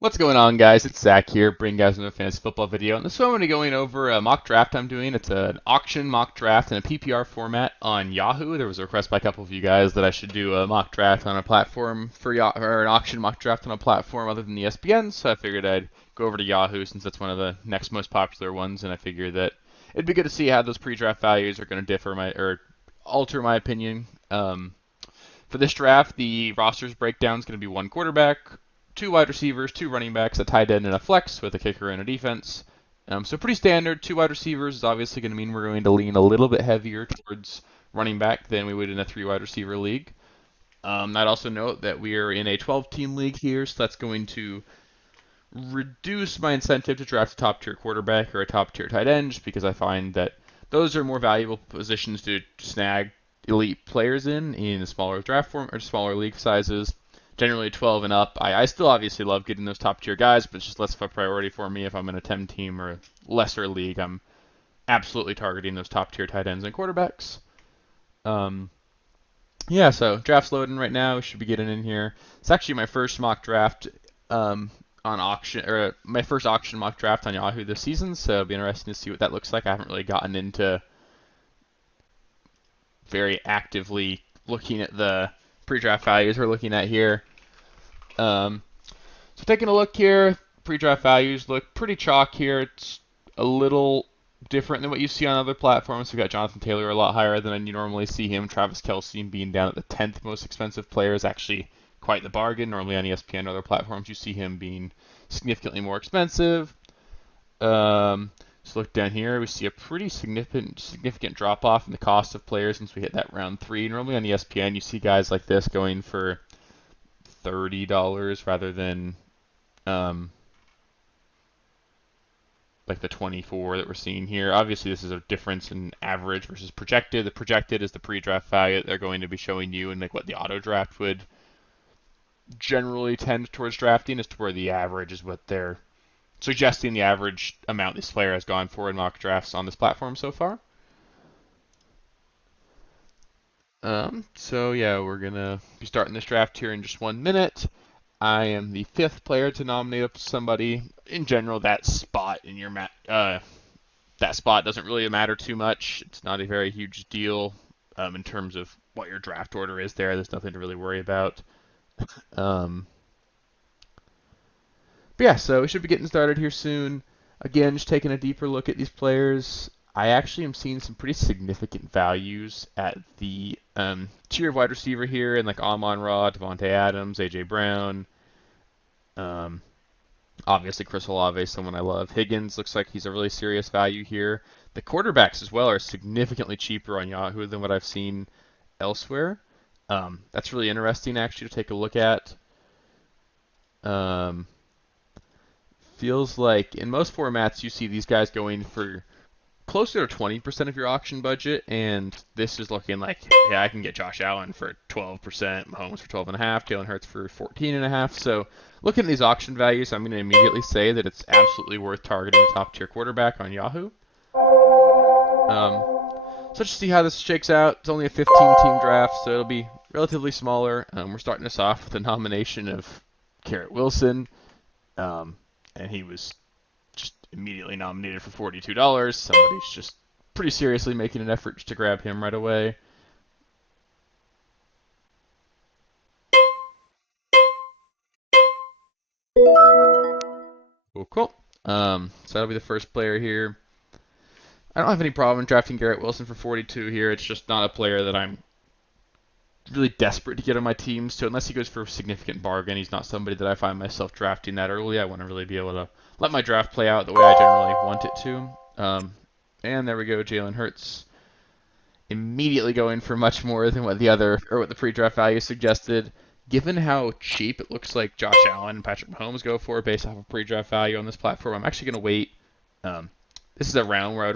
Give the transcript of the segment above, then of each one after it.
What's going on, guys? It's Zach here, bringing you guys another fantasy football video. And this one I'm going to be going over a mock draft I'm doing. It's an auction mock draft in a PPR format on Yahoo. There was a request by a couple of you guys that I should do a mock draft on a platform for Yahoo, or an auction mock draft on a platform other than ESPN. So I figured I'd go over to Yahoo since that's one of the next most popular ones, and I figured that it'd be good to see how those pre-draft values are going to differ or alter my opinion. For this draft, the roster's breakdown is going to be one quarterback, two wide receivers, two running backs, a tight end, and a flex with a kicker and a defense. So pretty standard. Two wide receivers is obviously going to mean we're going to lean a little bit heavier towards running back than we would in a three wide receiver league. I'd also note that we are in a 12-team league here, so that's going to reduce my incentive to draft a top tier quarterback or a top tier tight end, just because I find that those are more valuable positions to snag elite players in smaller draft form or smaller league sizes. Generally 12 and up. I still obviously love getting those top tier guys, but it's just less of a priority for me if I'm in a 10 team or lesser league. I'm absolutely targeting those top tier tight ends and quarterbacks. Yeah, so draft's loading right now. We should be getting in here. It's actually my first mock draft on auction, or my first auction mock draft on Yahoo this season, so it'll be interesting to see what that looks like. I haven't really gotten into very actively looking at the pre-draft values we're looking at here. So taking a look here, pre-draft values look pretty chalk here. It's a little different than what you see on other platforms. We've got Jonathan Taylor a lot higher than you normally see him. Travis Kelce being down at the 10th most expensive player is actually quite the bargain. Normally on ESPN and other platforms, you see him being significantly more expensive. So look down here, we see a pretty significant drop off in the cost of players since we hit that round 3. Normally on ESPN, you see guys like this going for $30 rather than like the 24 that we're seeing here. Obviously, this is a difference in average versus projected. The projected is the pre-draft value that they're going to be showing you, and like what the auto draft would generally tend towards drafting, as to where the average is what they're suggesting the average amount this player has gone for in mock drafts on this platform so far. So yeah, we're gonna be starting this draft here in just 1 minute. I am the 5th player to nominate somebody. In general, that spot in your that spot doesn't really matter too much. It's not a very huge deal in terms of what your draft order is there. There's nothing to really worry about. But yeah, so we should be getting started here soon. Again, just taking a deeper look at these players. I actually am seeing some pretty significant values at the tier of wide receiver here, and like Amon-Ra, Devontae Adams, AJ Brown. Obviously, Chris Olave is someone I love. Higgins looks like he's a really serious value here. The quarterbacks as well are significantly cheaper on Yahoo than what I've seen elsewhere. That's really interesting actually to take a look at. Feels like in most formats you see these guys going for closer to 20% of your auction budget, and this is looking like, yeah, I can get Josh Allen for 12%, Mahomes for 12.5, Jalen Hurts for 14.5. So looking at these auction values, I'm going to immediately say that it's absolutely worth targeting a top tier quarterback on Yahoo. So let's see how this shakes out. It's only a 15-team draft, so it'll be relatively smaller. We're starting this off with a nomination of Garrett Wilson, and he was just immediately nominated for $42. Somebody's just pretty seriously making an effort to grab him right away. Cool. So that'll be the first player here. I don't have any problem drafting Garrett Wilson for 42 here. It's just not a player that I'm really desperate to get on my team. So unless he goes for a significant bargain, he's not somebody that I find myself drafting that early. I want to really be able to let my draft play out the way I generally want it to. And there we go, Jalen Hurts immediately going for much more than what the pre-draft value suggested. Given how cheap it looks like Josh Allen and Patrick Mahomes go for based off of pre-draft value on this platform, I'm actually going to wait. This is a round where I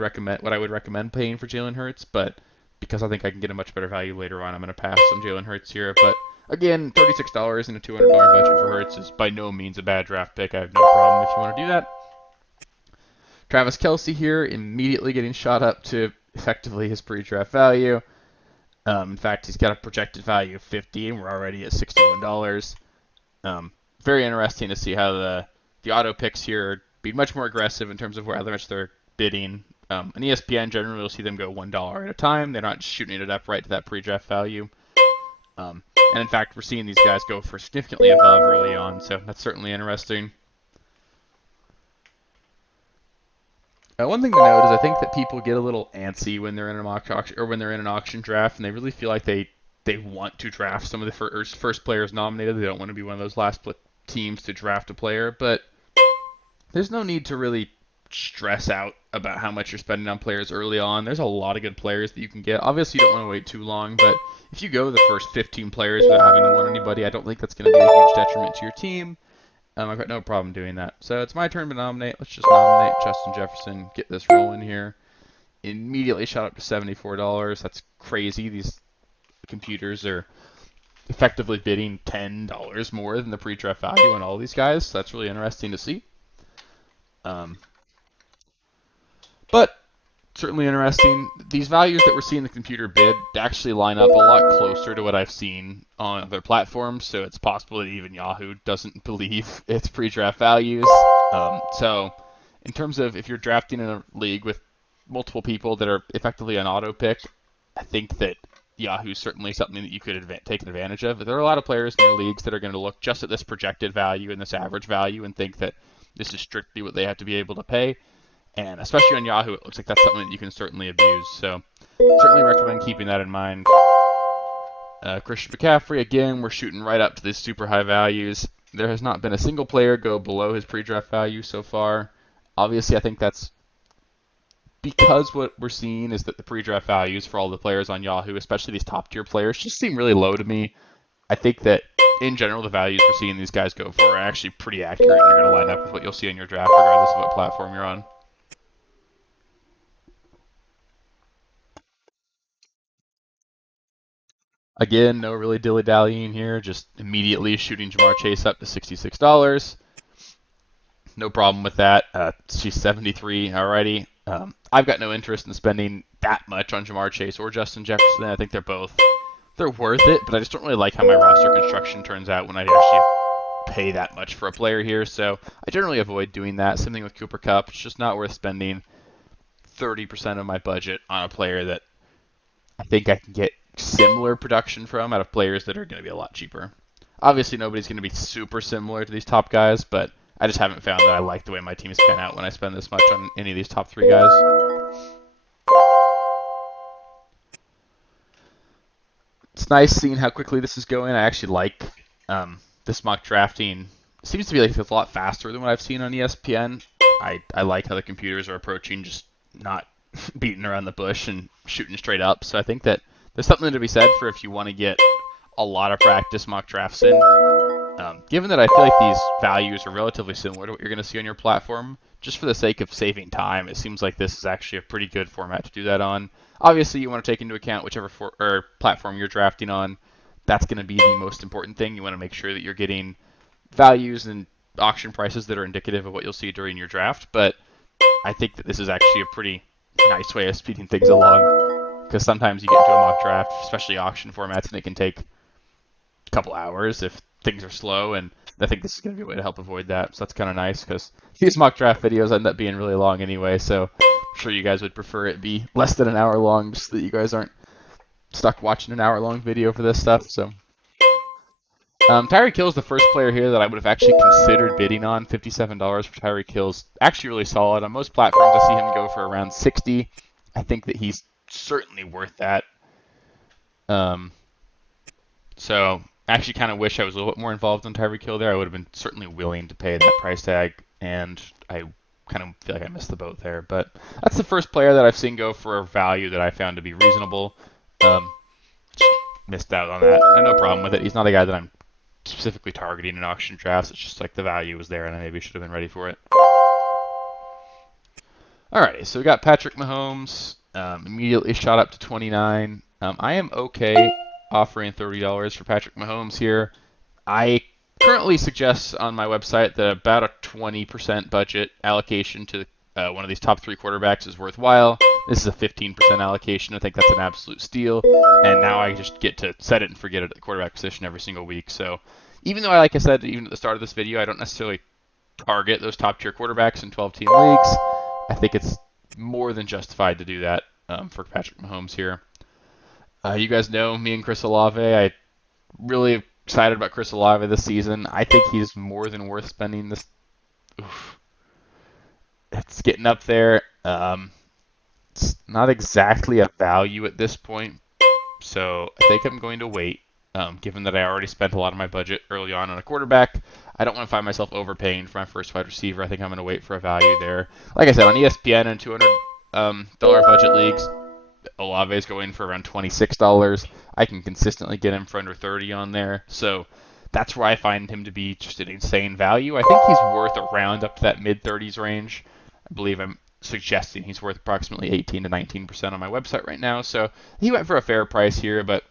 would recommend paying for Jalen Hurts, but because I think I can get a much better value later on, I'm going to pass on Jalen Hurts here. But again, $36 and a $200 budget for Hurts is by no means a bad draft pick. I have no problem if you want to do that. Travis Kelce here, immediately getting shot up to effectively his pre-draft value. In fact, he's got a projected value of $50, and we're already at $61. Very interesting to see how the the auto picks here are being much more aggressive in terms of how much they're bidding. On ESPN, generally, you'll see them go $1 at a time. They're not shooting it up right to that pre-draft value. And in fact, we're seeing these guys go for significantly above early on, so that's certainly interesting. One thing to note is I think that people get a little antsy when they're in a mock auction or when they're in an auction draft, and they really feel like they want to draft some of the first players nominated. They don't want to be one of those last teams to draft a player, but there's no need to really stress out about how much you're spending on players early on. There's a lot of good players that you can get. Obviously, you don't want to wait too long, but if you go the first 15 players without having to want anybody, I don't think that's going to be a huge detriment to your team. I've got no problem doing that. So it's my turn to nominate. Let's just nominate Justin Jefferson, get this rolling here. Immediately shot up to $74. That's crazy. These computers are effectively bidding $10 more than the pre-draft value on all these guys. So that's really interesting to see. But certainly interesting. These values that we're seeing the computer bid actually line up a lot closer to what I've seen on other platforms, so it's possible that even Yahoo doesn't believe its pre-draft values. So in terms of if you're drafting in a league with multiple people that are effectively an auto pick, I think that Yahoo is certainly something that you could take advantage of. There are a lot of players in your leagues that are going to look just at this projected value and this average value and think that this is strictly what they have to be able to pay. And especially on Yahoo, it looks like that's something that you can certainly abuse. So certainly recommend keeping that in mind. Christian McCaffrey, again, we're shooting right up to these super high values. There has not been a single player go below his pre-draft value so far. Obviously, I think that's because what we're seeing is that the pre-draft values for all the players on Yahoo, especially these top-tier players, just seem really low to me. I think that in general, the values we're seeing these guys go for are actually pretty accurate, and they're going to line up with what you'll see in your draft regardless of what platform you're on. Again, no really dilly-dallying here, just immediately shooting Jamar Chase up to $66. No problem with that. She's 73 already. I've got no interest in spending that much on Jamar Chase or Justin Jefferson. I think they're worth it, but I just don't really like how my roster construction turns out when I actually pay that much for a player here. So I generally avoid doing that. Same thing with Cooper Kupp. It's just not worth spending 30% of my budget on a player that I think I can get similar production from out of players that are going to be a lot cheaper. Obviously, nobody's going to be super similar to these top guys, but I just haven't found that I like the way my teams pan out when I spend this much on any of these top 3 guys. It's nice seeing how quickly this is going. I actually like this mock drafting. It seems to be like it's a lot faster than what I've seen on ESPN. I like how the computers are approaching just not beating around the bush and shooting straight up. So I think that there's something to be said for if you want to get a lot of practice mock drafts in. Given that I feel like these values are relatively similar to what you're going to see on your platform, just for the sake of saving time, it seems like this is actually a pretty good format to do that on. Obviously, you want to take into account whichever platform you're drafting on. That's going to be the most important thing. You want to make sure that you're getting values and auction prices that are indicative of what you'll see during your draft. But I think that this is actually a pretty nice way of speeding things along, because sometimes you get into a mock draft, especially auction formats, and it can take a couple hours if things are slow, and I think this is going to be a way to help avoid that. So that's kind of nice, because these mock draft videos end up being really long anyway, so I'm sure you guys would prefer it be less than an hour long, just so that you guys aren't stuck watching an hour-long video for this stuff. So Tyreek Hill is the first player here that I would have actually considered bidding on. $57 for Tyreek Hill's actually really solid. On most platforms, I see him go for around 60. I think that he's certainly worth that. So I actually kind of wish I was a little bit more involved in Tyreek Hill there. I would have been certainly willing to pay that price tag, and I kind of feel like I missed the boat there. But that's the first player that I've seen go for a value that I found to be reasonable. Just missed out on that. I have no problem with it. He's not a guy that I'm specifically targeting in auction drafts. It's just like the value was there, and I maybe should have been ready for it. Alrighty, so we got Patrick Mahomes. Immediately shot up to 29. I am okay offering $30 for Patrick Mahomes here. I currently suggest on my website that about a 20% budget allocation to one of these top 3 quarterbacks is worthwhile. This is a 15% allocation. I think that's an absolute steal. And now I just get to set it and forget it at the quarterback position every single week. So even though, like I said, even at the start of this video, I don't necessarily target those top tier quarterbacks in 12-team leagues, I think it's more than justified to do that for Patrick Mahomes here. You guys know me and Chris Olave. I really excited about Chris Olave this season. I think he's more than worth spending this. Oof, it's getting up there. It's not exactly a value at this point, so I think I'm going to wait. Given that I already spent a lot of my budget early on a quarterback, I don't want to find myself overpaying for my first wide receiver. I think I'm going to wait for a value there. Like I said, on ESPN and $200 budget leagues, Olave is going for around $26. I can consistently get him for under 30 on there. So that's where I find him to be just an insane value. I think he's worth around up to that mid-30s range. I believe I'm suggesting he's worth approximately 18 to 19% on my website right now. So he went for a fair price here, but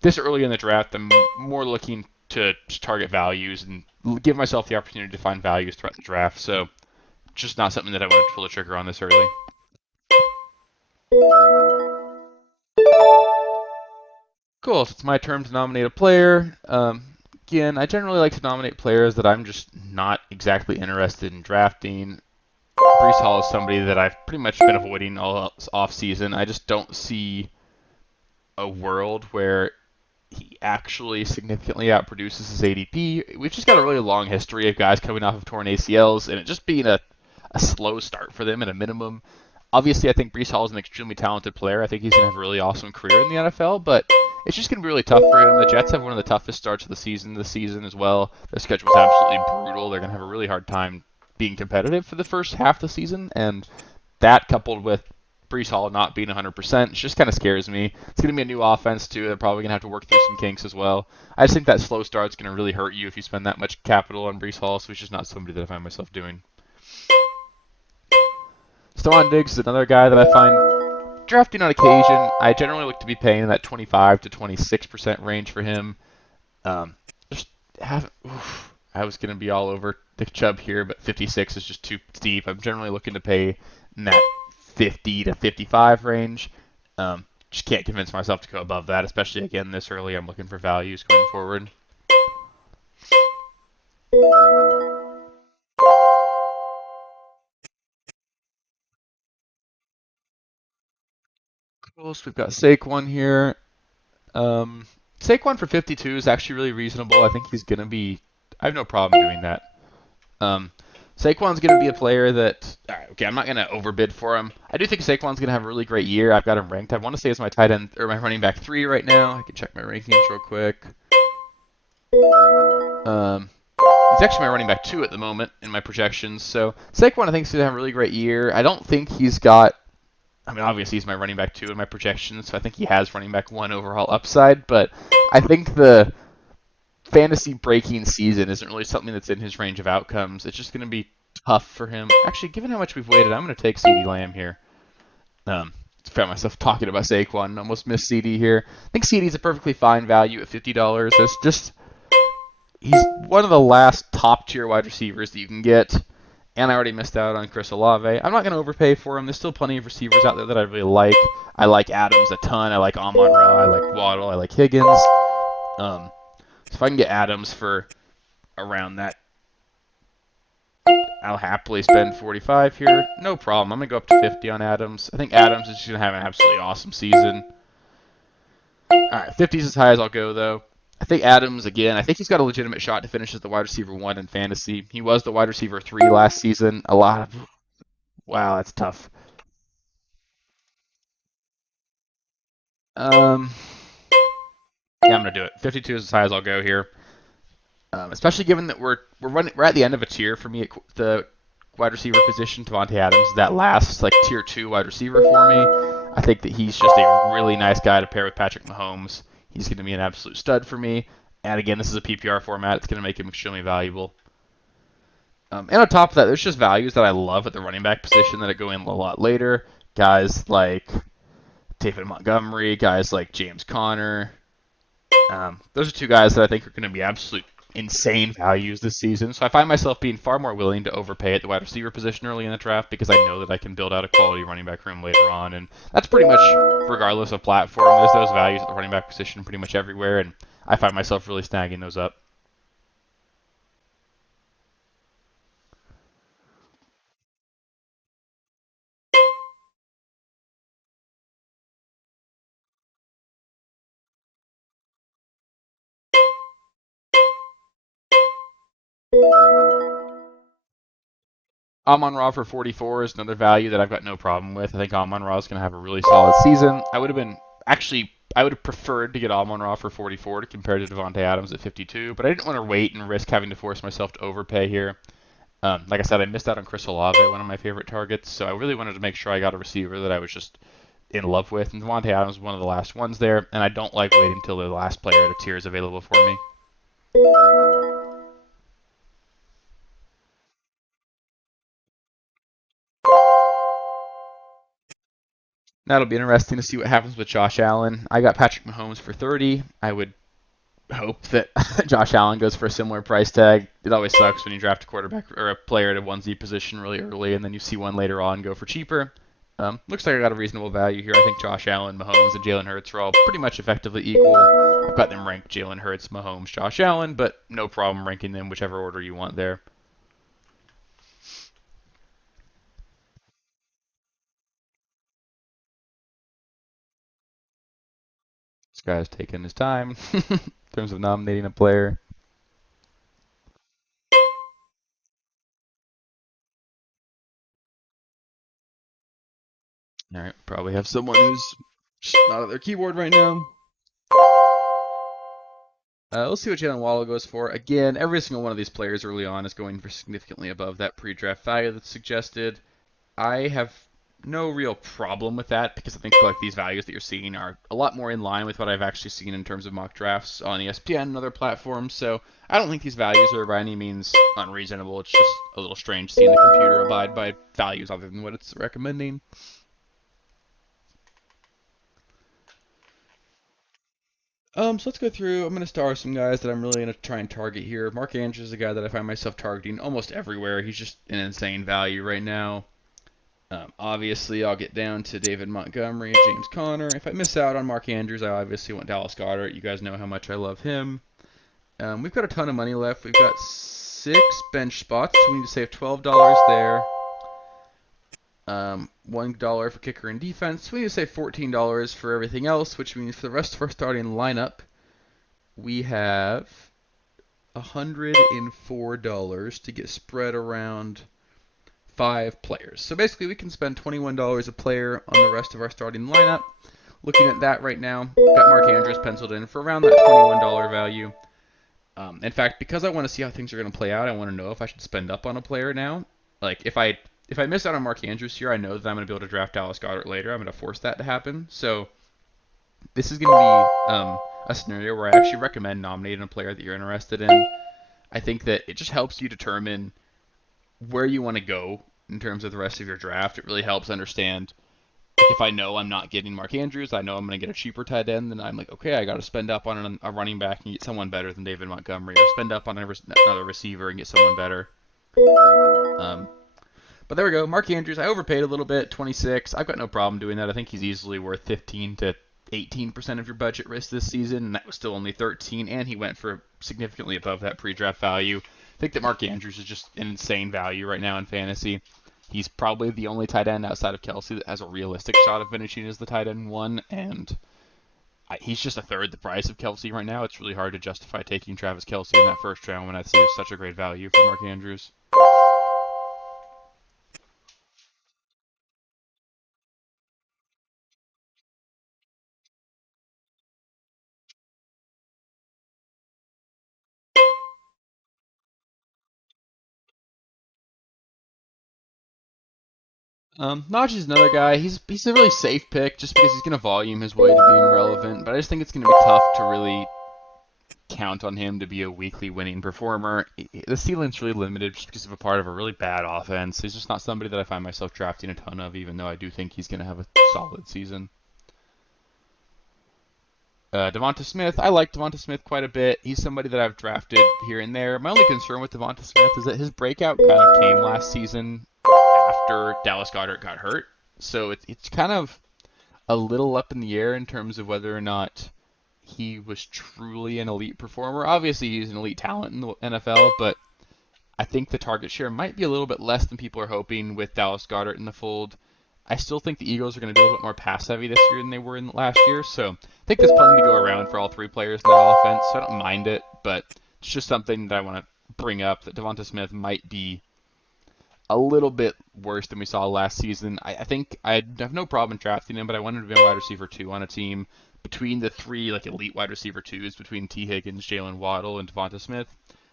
this early in the draft, I'm more looking to target values and give myself the opportunity to find values throughout the draft. So just not something that I wanted to pull the trigger on this early. Cool, so it's my turn to nominate a player. Again, I generally like to nominate players that I'm just not exactly interested in drafting. Breece Hall is somebody that I've pretty much been avoiding all off season. I just don't see a world where he actually significantly outproduces his ADP. We've just got a really long history of guys coming off of torn ACLs and it just being a slow start for them at a minimum. Obviously, I think Breece Hall is an extremely talented player. I think he's going to have a really awesome career in the NFL, but it's just going to be really tough for him. The Jets have one of the toughest starts of the season this season as well. Their schedule is absolutely brutal. They're going to have a really hard time being competitive for the first half of the season, and that coupled with Breece Hall not being 100%, it just kind of scares me. It's going to be a new offense, too. They're probably going to have to work through some kinks as well. I just think that slow start is going to really hurt you if you spend that much capital on Breece Hall, so he's just not somebody that I find myself doing. Stephon Diggs is another guy that I find drafting on occasion. I generally look to be paying in that 25 to 26% range for him. Just haven't. I was going to be all over Nick Chubb here, but 56 is just too steep. I'm generally looking to pay in that 50 to 55 range. Just can't convince myself to go above that, especially again this early. I'm looking for values going forward. Cool. So we've got Saquon here. Saquon for 52 is actually really reasonable. I think he's going to be. I have no problem doing that. Saquon's going to be a player that. All right, okay, I'm not going to overbid for him. I do think Saquon's going to have a really great year. I've got him ranked. I want to say as my tight end or my running back 3 right now. I can check my rankings real quick. He's actually my running back 2 at the moment in my projections. So Saquon, I think, is going to have a really great year. I don't think he's got. I mean, obviously he's my running back 2 in my projections, so I think he has running back 1 overall upside. But I think the fantasy breaking season isn't really something that's in his range of outcomes. It's just going to be tough for him. Actually, given how much we've waited, I'm going to take CeeDee Lamb here. Found myself talking about Saquon, almost missed CD here. I think CeeDee's a perfectly fine value at $50. It's just he's one of the last top tier wide receivers that you can get. And I already missed out on Chris Olave. I'm not going to overpay for him. There's still plenty of receivers out there that I really like. I like Adams a ton. I like Amon-Ra. I like Waddle. I like Higgins. So if I can get Adams for around that, I'll happily spend 45 here. No problem. I'm going to go up to 50 on Adams. I think Adams is just going to have an absolutely awesome season. All right, 50 is as high as I'll go, though. I think Adams, again, I think he's got a legitimate shot to finish as the wide receiver 1 in fantasy. He was the wide receiver 3 last season. Wow, that's tough. Yeah, I'm gonna do it. 52 is as high as I'll go here. Especially given that we're at the end of a tier for me at the wide receiver position. Devontae Adams is that last like tier 2 wide receiver for me. I think that he's just a really nice guy to pair with Patrick Mahomes. He's going to be an absolute stud for me. And again, this is a PPR format. It's going to make him extremely valuable. And on top of that, there's just values that I love at the running back position that go in a lot later. Guys like David Montgomery, guys like James Conner. Those are 2 guys that I think are going to be absolute insane values this season. So I find myself being far more willing to overpay at the wide receiver position early in the draft because I know that I can build out a quality running back room later on. And that's pretty much regardless of platform. There's those values at the running back position pretty much everywhere. And I find myself really snagging those up. Amon Ra for 44 is another value that I've got no problem with. I think Amon Ra is going to have a really solid season. I would have preferred to get Amon Ra for 44 to compare to Devontae Adams at 52, but I didn't want to wait and risk having to force myself to overpay here. Like I said, I missed out on Chris Olave, one of my favorite targets, so I really wanted to make sure I got a receiver that I was just in love with, and Devontae Adams was one of the last ones there, and I don't like waiting until the last player at a tier is available for me. That'll be interesting to see what happens with Josh Allen. I got Patrick Mahomes for 30. I would hope that Josh Allen goes for a similar price tag. It always sucks when you draft a quarterback or a player at a 1Z position really early and then you see one later on go for cheaper. Looks like I got a reasonable value here. I think Josh Allen, Mahomes, and Jalen Hurts are all pretty much effectively equal. I've got them ranked Jalen Hurts, Mahomes, Josh Allen, but no problem ranking them whichever order you want there. This guy's taking his time in terms of nominating a player. All right, probably have someone who's just not at their keyboard right now. Let's see what Jalen Waddle goes for. Again, every single one of these players early on is going for significantly above that pre-draft value that's suggested. I have no real problem with that because I think like these values that you're seeing are a lot more in line with what I've actually seen in terms of mock drafts on ESPN and other platforms. So I don't think these values are by any means unreasonable. It's just a little strange seeing the computer abide by values other than what it's recommending. So let's go through. I'm going to star some guys that I'm really going to try and target here. Mark Andrews is a guy that I find myself targeting almost everywhere. He's just an insane value right now. Obviously, I'll get down to David Montgomery, James Conner. If I miss out on Mark Andrews, I obviously want Dallas Goedert. You guys know how much I love him. We've got a ton of money left. We've got 6 bench spots, so we need to save $12 there. $1 for kicker and defense. We need to save $14 for everything else, which means for the rest of our starting lineup, we have $104 to get spread around 5 players. So basically, we can spend $21 a player on the rest of our starting lineup. Looking at that right now, got Mark Andrews penciled in for around that $21 value. In fact, because I want to see how things are going to play out, I want to know if I should spend up on a player now. Like if I miss out on Mark Andrews here, I know that I'm going to be able to draft Dallas Goedert later. I'm going to force that to happen. So this is going to be a scenario where I actually recommend nominating a player that you're interested in. I think that it just helps you determine where you want to go in terms of the rest of your draft. It really helps understand if I know I'm not getting Mark Andrews, I know I'm going to get a cheaper tight end, then I'm like, okay, I got to spend up on a running back and get someone better than David Montgomery, or spend up on another receiver and get someone better. But there we go. Mark Andrews, I overpaid a little bit, 26. I've got no problem doing that. I think he's easily worth 15 to 18% of your budget risk this season, and that was still only 13, and he went for significantly above that pre-draft value. I think that Mark Andrews is just an insane value right now in fantasy. He's probably the only tight end outside of Kelsey that has a realistic shot of finishing as the tight end 1, and he's just a third the price of Kelsey right now. It's really hard to justify taking Travis Kelsey in that first round when I see such a great value for Mark Andrews. Najee's another guy. He's a really safe pick just because he's going to volume his way to being relevant, but I just think it's going to be tough to really count on him to be a weekly winning performer. The ceiling's really limited just because of a part of a really bad offense. He's just not somebody that I find myself drafting a ton of, even though I do think he's going to have a solid season. Devonta Smith, I like Devonta Smith quite a bit. He's somebody that I've drafted here and there. My only concern with Devonta Smith is that his breakout kind of came last season after Dallas Goedert got hurt. So it's kind of a little up in the air in terms of whether or not he was truly an elite performer. Obviously, he's an elite talent in the NFL, but I think the target share might be a little bit less than people are hoping with Dallas Goedert in the fold. I still think the Eagles are going to be a little bit more pass heavy this year than they were in last year, so I think there's plenty to go around for all 3 players in that offense, so I don't mind it, but it's just something that I want to bring up that Devonta Smith might be a little bit worse than we saw last season. I think I'd have no problem drafting him, but I wanted to be a wide receiver 2 on a team between the three like elite wide receiver 2s, between T. Higgins, Jalen Waddle, and Devonta Smith.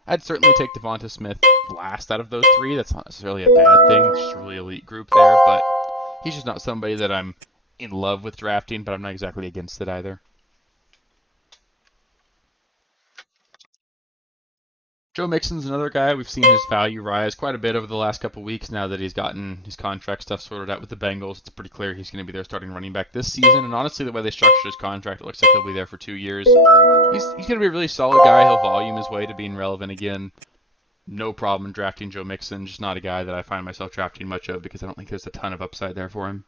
I'd certainly take Devonta Smith last out of those three. That's not necessarily a bad thing. It's just a really elite group there, but he's just not somebody that I'm in love with drafting, but I'm not exactly against it either. Joe Mixon's another guy. We've seen his value rise quite a bit over the last couple weeks now that he's gotten his contract stuff sorted out with the Bengals. It's pretty clear he's going to be their starting running back this season. And honestly, the way they structured his contract, it looks like he'll be there for 2 years. He's going to be a really solid guy. He'll volume his way to being relevant again. No problem drafting Joe Mixon. Just not a guy that I find myself drafting much of because I don't think there's a ton of upside there for him.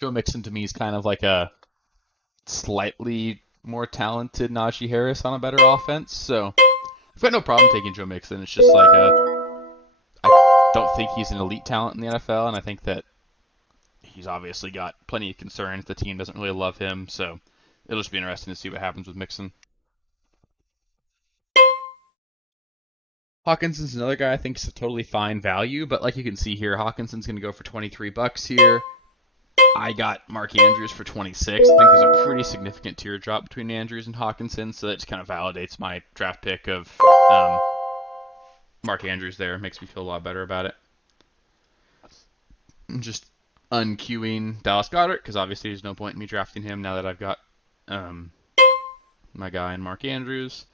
Joe Mixon to me is kind of like a slightly more talented Najee Harris on a better offense. So I've got no problem taking Joe Mixon. It's just like I don't think he's an elite talent in the NFL, and I think that he's obviously got plenty of concerns. The team doesn't really love him, so it'll just be interesting to see what happens with Mixon. Hawkinson's another guy I think is a totally fine value, but like you can see here, Hawkinson's going to go for $23 here. I got Mark Andrews for 26. I think there's a pretty significant tier drop between Andrews and Hawkinson, so that just kind of validates my draft pick of um, Mark Andrews there. Makes me feel a lot better about it. I'm just unqueuing Dallas Goedert because obviously there's no point in me drafting him now that I've got um, my guy in Mark Andrews.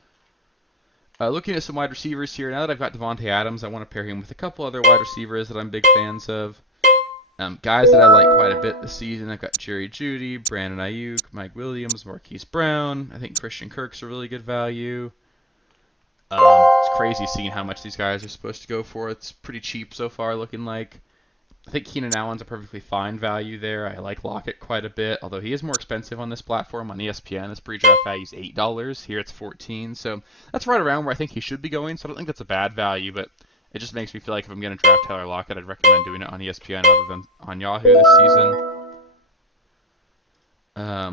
Looking at some wide receivers here, now that I've got Devontae Adams, I want to pair him with a couple other wide receivers that I'm big fans of. Guys that I like quite a bit this season, I've got Jerry Jeudy, Brandon Ayuk, Mike Williams, Marquise Brown. I think Christian Kirk's a really good value. It's crazy seeing how much these guys are supposed to go for. It's pretty cheap so far, looking like. I think Keenan Allen's a perfectly fine value there. I like Lockett quite a bit, although he is more expensive on this platform. On ESPN, his pre-draft value is $8. Here it's $14, so that's right around where I think he should be going. So I don't think that's a bad value, but it just makes me feel like if I'm going to draft Tyler Lockett, I'd recommend doing it on ESPN rather than on Yahoo this season.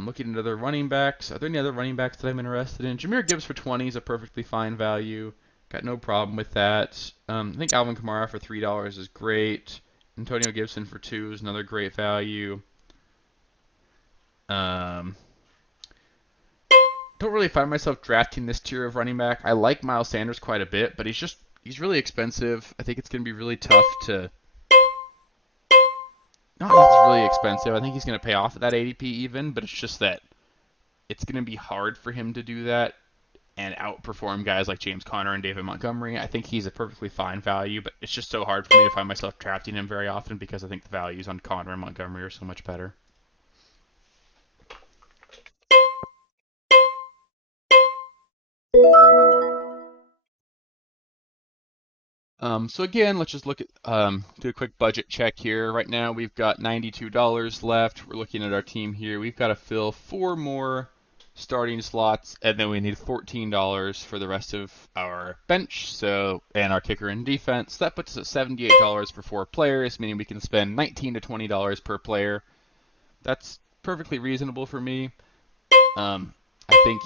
Looking at other running backs. Are there any other running backs that I'm interested in? Jahmyr Gibbs for 20 is a perfectly fine value. Got no problem with that. I think Alvin Kamara for $3 is great. Antonio Gibson for 2 is another great value. Don't really find myself drafting this tier of running back. I like Miles Sanders quite a bit, but he's really expensive. I think it's going to be really tough to. No, he's really expensive. I think he's going to pay off at that ADP even, but it's just that it's going to be hard for him to do that and outperform guys like James Conner and David Montgomery. I think he's a perfectly fine value, but it's just so hard for me to find myself drafting him very often because I think the values on Conner and Montgomery are so much better. So again, let's just look at do a quick budget check here. Right now we've got $92 left. We're looking at our team here. We've got to fill 4 more starting slots, and then we need $14 for the rest of our bench, and our kicker and defense. That puts us at $78 for 4 players, meaning we can spend $19 to $20 per player. That's perfectly reasonable for me. I think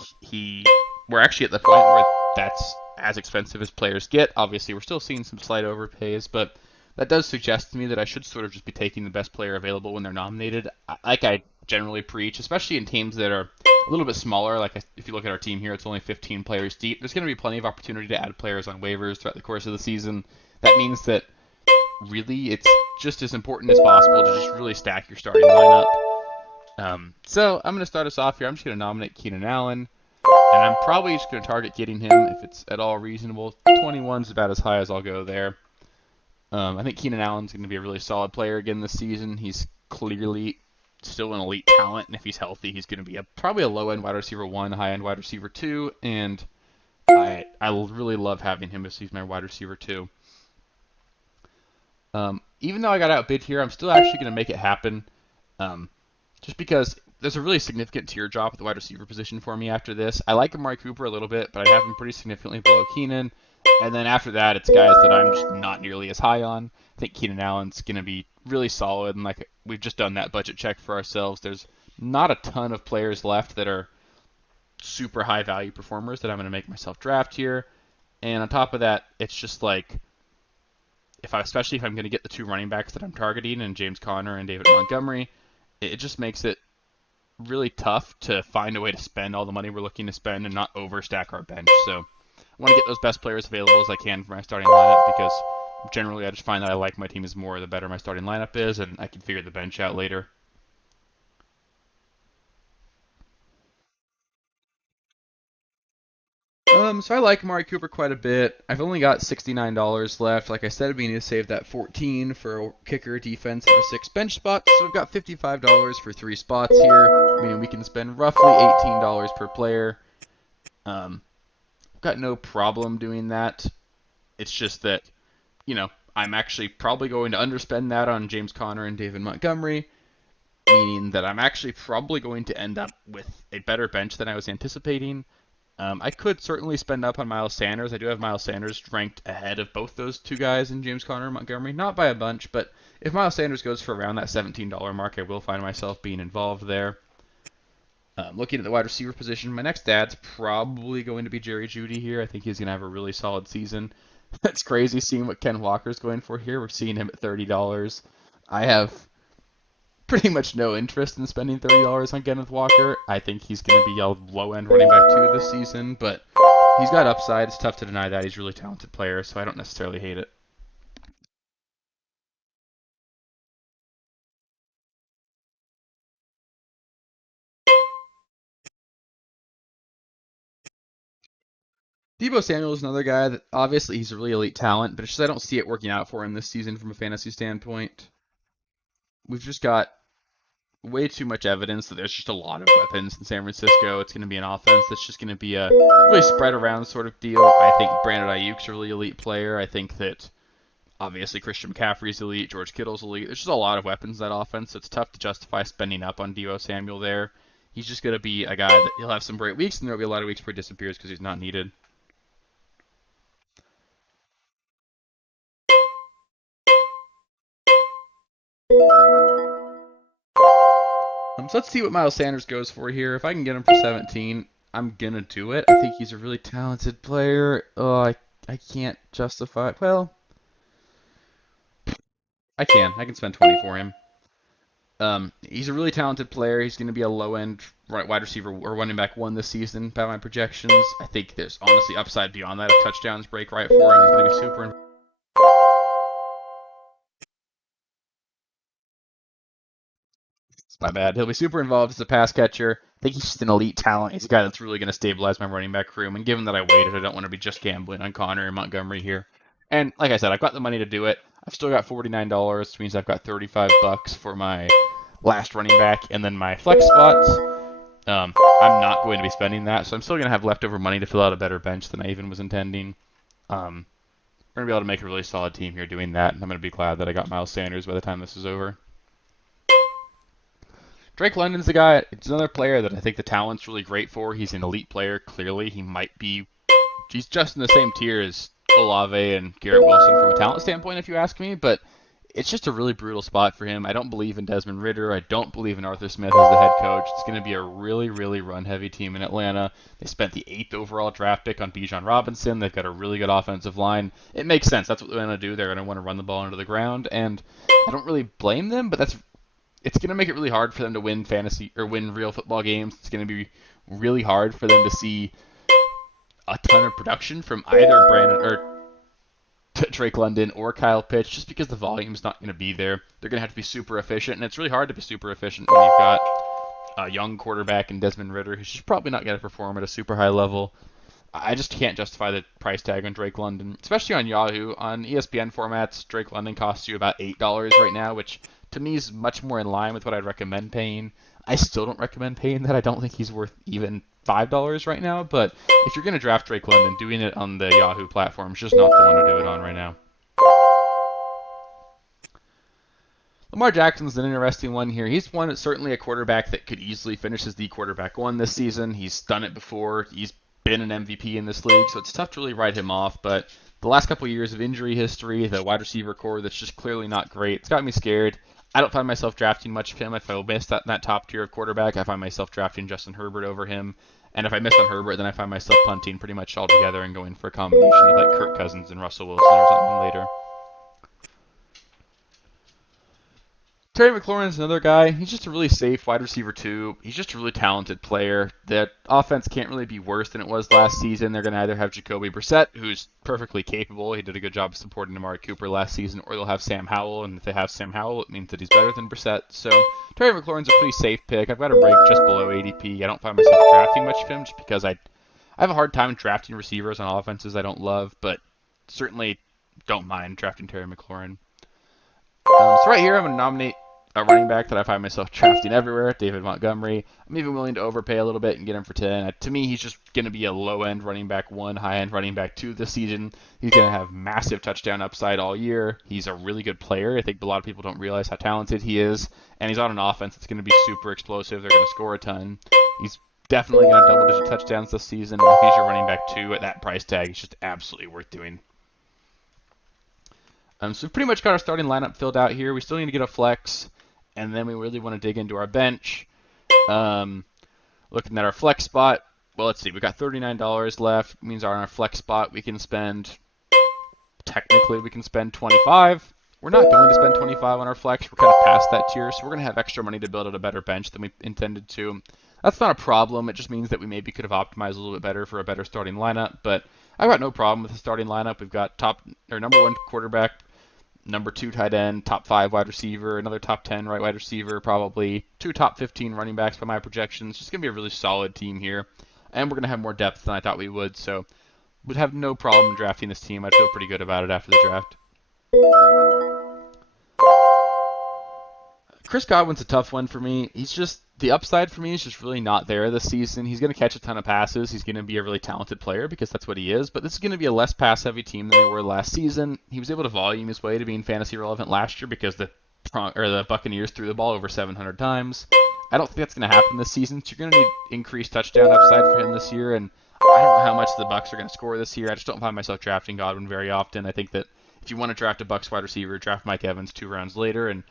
we're actually at the point where that's as expensive as players get. Obviously, we're still seeing some slight overpays, but that does suggest to me that I should sort of just be taking the best player available when they're nominated, like I generally preach, especially in teams that are a little bit smaller. Like if you look at our team here, it's only 15 players deep. There's going to be plenty of opportunity to add players on waivers throughout the course of the season. That means that really it's just as important as possible to just really stack your starting lineup. So I'm going to start us off here. I'm just going to nominate Keenan Allen. And I'm probably just going to target getting him if it's at all reasonable. 21 is about as high as I'll go there. I think Keenan Allen's going to be a really solid player again this season. He's clearly still an elite talent, and if he's healthy, he's going to be probably a low-end wide receiver 1, high-end wide receiver 2, and I really love having him as he's my wide receiver 2. Even though I got outbid here, I'm still actually going to make it happen, just because there's a really significant tier drop at the wide receiver position for me after this. I like Amari Cooper a little bit, but I have him pretty significantly below Keenan. And then after that, it's guys that I'm just not nearly as high on. I think Keenan Allen's going to be really solid, and like we've just done that budget check for ourselves. There's not a ton of players left that are super high value performers that I'm going to make myself draft here. And on top of that, it's just like especially if I'm going to get the two running backs that I'm targeting, and James Conner and David Montgomery, it just makes it really tough to find a way to spend all the money we're looking to spend and not overstack our bench. So I want to get those best players available as I can for my starting lineup, because generally I just find that I like my teams more the better my starting lineup is, and I can figure the bench out later. So I like Amari Cooper quite a bit. I've only got $69 left. Like I said, we need to save that 14 for a kicker, defense, and 6 bench spots. So we've got $55 for 3 spots here, meaning we can spend roughly $18 per player. I've got no problem doing that. It's just that, I'm actually probably going to underspend that on James Conner and David Montgomery, meaning that I'm actually probably going to end up with a better bench than I was anticipating. I could certainly spend up on Miles Sanders. I do have Miles Sanders ranked ahead of both those two guys in James Conner and Montgomery. Not by a bunch, but if Miles Sanders goes for around that $17 mark, I will find myself being involved there. Looking at the wide receiver position, my next ad's probably going to be Jerry Jeudy here. I think he's going to have a really solid season. That's crazy seeing what Ken Walker's going for here. We're seeing him at $30. I have pretty much no interest in spending $30 on Kenneth Walker. I think he's going to be a low-end running back too this season, but he's got upside. It's tough to deny that. He's a really talented player, so I don't necessarily hate it. Deebo Samuel is another guy that obviously he's a really elite talent, but it's just I don't see it working out for him this season from a fantasy standpoint. We've just got way too much evidence that there's just a lot of weapons in San Francisco. It's going to be an offense that's just going to be a really spread around sort of deal. I think Brandon Ayuk's a really elite player. I think that obviously Christian McCaffrey's elite, George Kittle's elite. There's just a lot of weapons in that offense, so it's tough to justify spending up on Deebo Samuel there. He's just going to be a guy that he'll have some great weeks, and there'll be a lot of weeks where he disappears because he's not needed. So let's see what Miles Sanders goes for here. If I can get him for 17, I'm gonna do it. I think he's a really talented player. Oh, I can't justify. Well, I can. I can spend 20 for him. He's a really talented player. He's going to be a low-end wide receiver or running back one this season by my projections. I think there's honestly upside beyond that if touchdowns break right for him. He's going to be super. My bad. He'll be super involved as a pass catcher. I think he's just an elite talent. He's a guy that's really going to stabilize my running back room. And given that I waited, I don't want to be just gambling on Connor and Montgomery here. And like I said, I've got the money to do it. I've still got $49, which means I've got $35 for my last running back and then my flex spots. I'm not going to be spending that, so I'm still going to have leftover money to fill out a better bench than I even was intending. We're going to be able to make a really solid team here doing that, and I'm going to be glad that I got Miles Sanders by the time this is over. Drake London's the guy. It's another player that I think the talent's really great for. He's an elite player. Clearly, he's just in the same tier as Olave and Garrett Wilson from a talent standpoint, if you ask me. But it's just a really brutal spot for him. I don't believe in Desmond Ridder. I don't believe in Arthur Smith as the head coach. It's going to be a really, really run-heavy team in Atlanta. They spent the 8th overall draft pick on Bijan Robinson. They've got a really good offensive line. It makes sense. That's what they're going to do. They're going to want to run the ball into the ground, and I don't really blame them. But it's going to make it really hard for them to win fantasy or win real football games. It's going to be really hard for them to see a ton of production from either Brandon or Drake London or Kyle Pitts, just because the volume's not going to be there. They're going to have to be super efficient, and it's really hard to be super efficient when you've got a young quarterback in Desmond Ridder who's just probably not going to perform at a super high level. I just can't justify the price tag on Drake London, especially on Yahoo. On ESPN formats, Drake London costs you about $8 right now, which to me is much more in line with what I'd recommend paying. I still don't recommend paying that. I don't think he's worth even $5 right now, but if you're going to draft Drake London, doing it on the Yahoo platform is just not the one to do it on right now. Lamar Jackson's an interesting one here. He's certainly a quarterback that could easily finish as the quarterback one this season. He's done it before. He's been an MVP in this league, so it's tough to really write him off, but the last couple of years of injury history, the wide receiver core that's just clearly not great, it's got me scared. I don't find myself drafting much of him. If I miss that top tier of quarterback, I find myself drafting Justin Herbert over him. And if I miss on Herbert, then I find myself punting pretty much altogether and going for a combination of like Kirk Cousins and Russell Wilson or something later. Terry McLaurin's another guy. He's just a really safe wide receiver too. He's just a really talented player. The offense can't really be worse than it was last season. They're going to either have Jacoby Brissett, who's perfectly capable. He did a good job supporting Amari Cooper last season, or they'll have Sam Howell. And if they have Sam Howell, it means that he's better than Brissett. So Terry McLaurin's a pretty safe pick. I've got him ranked just below ADP. I don't find myself drafting much of him just because I have a hard time drafting receivers on offenses I don't love, but certainly don't mind drafting Terry McLaurin. So right here, I'm going to nominate a running back that I find myself drafting everywhere, David Montgomery. I'm even willing to overpay a little bit and get him for 10. To me, he's just going to be a low-end running back 1, high-end running back 2 this season. He's going to have massive touchdown upside all year. He's a really good player. I think a lot of people don't realize how talented he is. And he's on an offense that's going to be super explosive. They're going to score a ton. He's definitely going to have double-digit touchdowns this season. And if he's your running back 2 at that price tag, it's just absolutely worth doing. So we've pretty much got our starting lineup filled out here. We still need to get a flex, and then we really want to dig into our bench. Looking at our flex spot, well, let's see. We've got $39 left. It means on our flex spot, technically we can spend 25. We're not going to spend 25 on our flex. We're kind of past that tier, so we're going to have extra money to build out a better bench than we intended to. That's not a problem. It just means that we maybe could have optimized a little bit better for a better starting lineup, but I've got no problem with the starting lineup. We've got number 1 quarterback, number 2 tight end, top 5 wide receiver, another top 10 right wide receiver, probably 2 top 15 running backs by my projections. Just going to be a really solid team here. And we're going to have more depth than I thought we would, so would have no problem drafting this team. I'd feel pretty good about it after the draft. Chris Godwin's a tough one for me. The upside for me is just really not there this season. He's going to catch a ton of passes. He's going to be a really talented player because that's what he is. But this is going to be a less pass-heavy team than they were last season. He was able to volume his way to being fantasy relevant last year because the Buccaneers threw the ball over 700 times. I don't think that's going to happen this season. So you're going to need increased touchdown upside for him this year. And I don't know how much the Bucs are going to score this year. I just don't find myself drafting Godwin very often. I think that if you want to draft a Bucs wide receiver, draft Mike Evans 2 rounds later and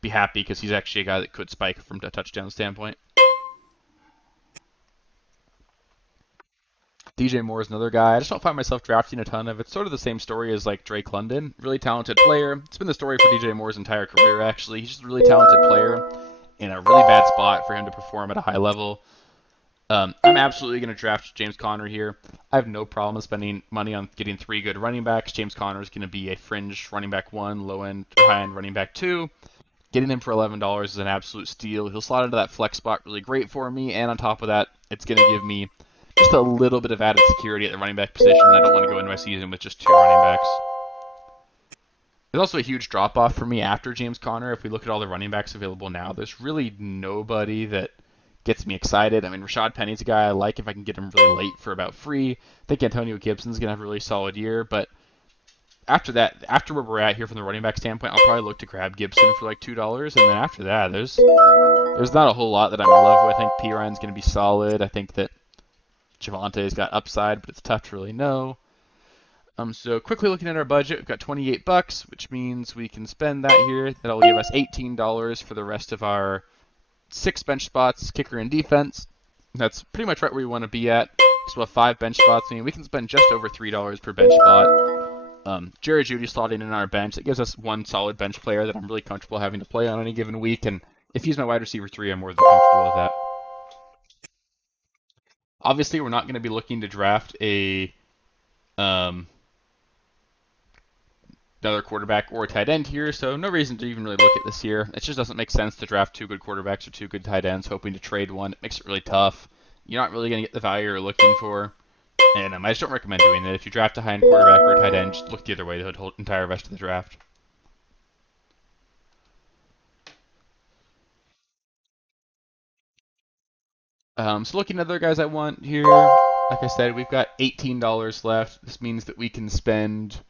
be happy because he's actually a guy that could spike from a touchdown standpoint. DJ Moore is another guy. I just don't find myself drafting a ton of. It's sort of the same story as like Drake London. Really talented player. It's been the story for DJ Moore's entire career, actually. He's just a really talented player in a really bad spot for him to perform at a high level. I'm absolutely going to draft James Conner here. I have no problem spending money on getting 3 good running backs. James Conner is going to be a fringe running back 1, low-end or high-end running back 2. Getting him for $11 is an absolute steal. He'll slot into that flex spot really great for me, and on top of that, it's going to give me just a little bit of added security at the running back position. I don't want to go into my season with just 2 running backs. There's also a huge drop-off for me after James Conner. If we look at all the running backs available now, there's really nobody that gets me excited. I mean, Rashad Penny's a guy I like if I can get him really late for about free. I think Antonio Gibson's going to have a really solid year, but after that, after where we're at here from the running back standpoint, I'll probably look to grab Gibson for like $2, and then after that, there's not a whole lot that I'm in love with. I think P. Ryan's going to be solid. I think that Javante's got upside, but it's tough to really know. So quickly looking at our budget, we've got $28, which means we can spend that here. That'll give us $18 for the rest of our 6 bench spots, kicker and defense. That's pretty much right where we want to be at. So we'll have 5 bench spots. I mean, we can spend just over $3 per bench spot. Jerry Jeudy slotting in our bench. That gives us 1 solid bench player that I'm really comfortable having to play on any given week. And if he's my wide receiver 3, I'm more than comfortable with that. Obviously, we're not going to be looking to draft another quarterback or a tight end here, so no reason to even really look at this here. It just doesn't make sense to draft 2 good quarterbacks or 2 good tight ends hoping to trade one. It makes it really tough. You're not really going to get the value you're looking for. And I just don't recommend doing it. If you draft a high-end quarterback or a tight end, just look the other way the whole entire rest of the draft. So looking at other guys I want here, like I said, we've got $18 left. This means that we can spend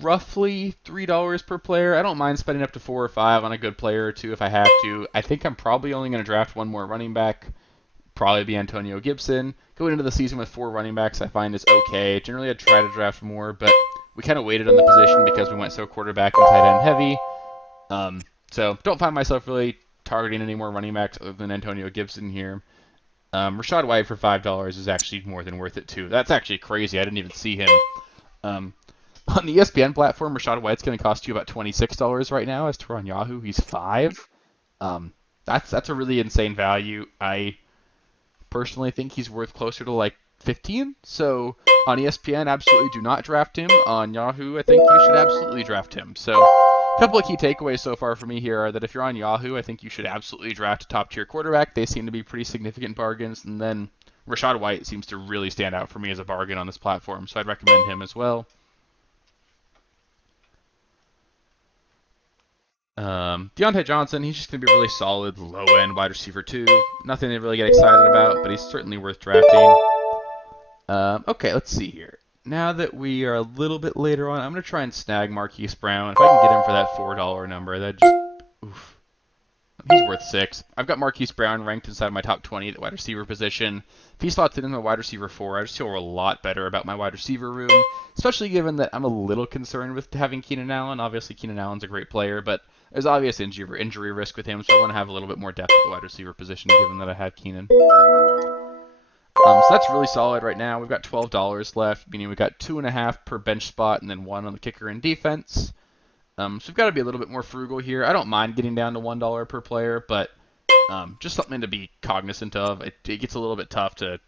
roughly $3 per player. I don't mind spending up to 4 or 5 on a good player or 2 if I have to. I think I'm probably only going to draft 1 more running back. Probably be Antonio Gibson. Going into the season with 4 running backs I find is okay. Generally I'd try to draft more, but we kind of waited on the position because we went so quarterback and tight end heavy. So don't find myself really targeting any more running backs other than Antonio Gibson here. Rachaad White for $5 is actually more than worth it too. That's actually crazy. I didn't even see him. Um, on the ESPN platform, Rachaad White's going to cost you about $26 right now. As to on Yahoo, he's 5. Um, that's a really insane value. I personally think he's worth closer to like 15. So on ESPN, absolutely do not draft him. On Yahoo, I think you should absolutely draft him. So a couple of key takeaways so far for me here are that if you're on Yahoo, I think you should absolutely draft a top tier quarterback. They seem to be pretty significant bargains. And then Rachaad White seems to really stand out for me as a bargain on this platform. So I'd recommend him as well. Deontay Johnson, he's just going to be really solid, low-end wide receiver too. Nothing to really get excited about, but he's certainly worth drafting. Okay, let's see here. Now that we are a little bit later on, I'm going to try and snag Marquise Brown. If I can get him for that $4 number, that just... Oof. He's worth 6. I've got Marquise Brown ranked inside my top 20 at the wide receiver position. If he slots in my wide receiver 4, I just feel a lot better about my wide receiver room, especially given that I'm a little concerned with having Keenan Allen. Obviously, Keenan Allen's a great player, but there's obvious injury risk with him, so I want to have a little bit more depth at the wide receiver position, given that I have Keenan. So that's really solid right now. We've got $12 left, meaning we've got 2.5 per bench spot and then 1 on the kicker and defense. So we've got to be a little bit more frugal here. I don't mind getting down to $1 per player, but just something to be cognizant of. It gets a little bit tough to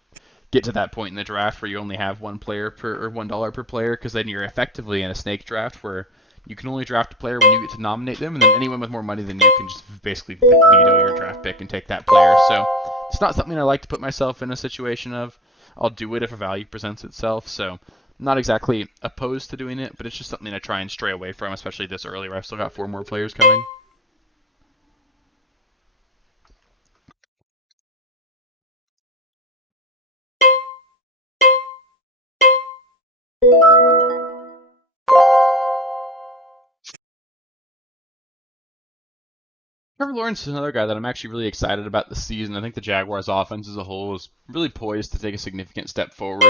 get to that point in the draft where you only have one player per or $1 per player, because then you're effectively in a snake draft where you can only draft a player when you get to nominate them, and then anyone with more money than you can just basically veto your draft pick and take that player. So it's not something I like to put myself in a situation of. I'll do it if a value presents itself. So not exactly opposed to doing it, but it's just something I try and stray away from, especially this early where I've still got 4 more players coming. Trevor Lawrence is another guy that I'm actually really excited about this season. I think the Jaguars' offense as a whole is really poised to take a significant step forward.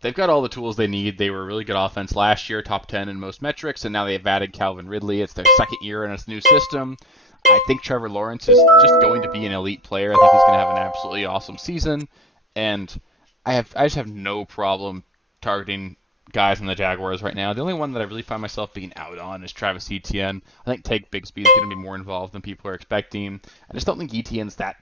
They've got all the tools they need. They were a really good offense last year, top 10 in most metrics, and now they've added Calvin Ridley. It's their second year in a new system. I think Trevor Lawrence is just going to be an elite player. I think he's going to have an absolutely awesome season, and I just have no problem targeting guys in the Jaguars right now. The only one that I really find myself being out on is Travis Etienne. I think Tank Bigsby is going to be more involved than people are expecting. I just don't think Etienne's that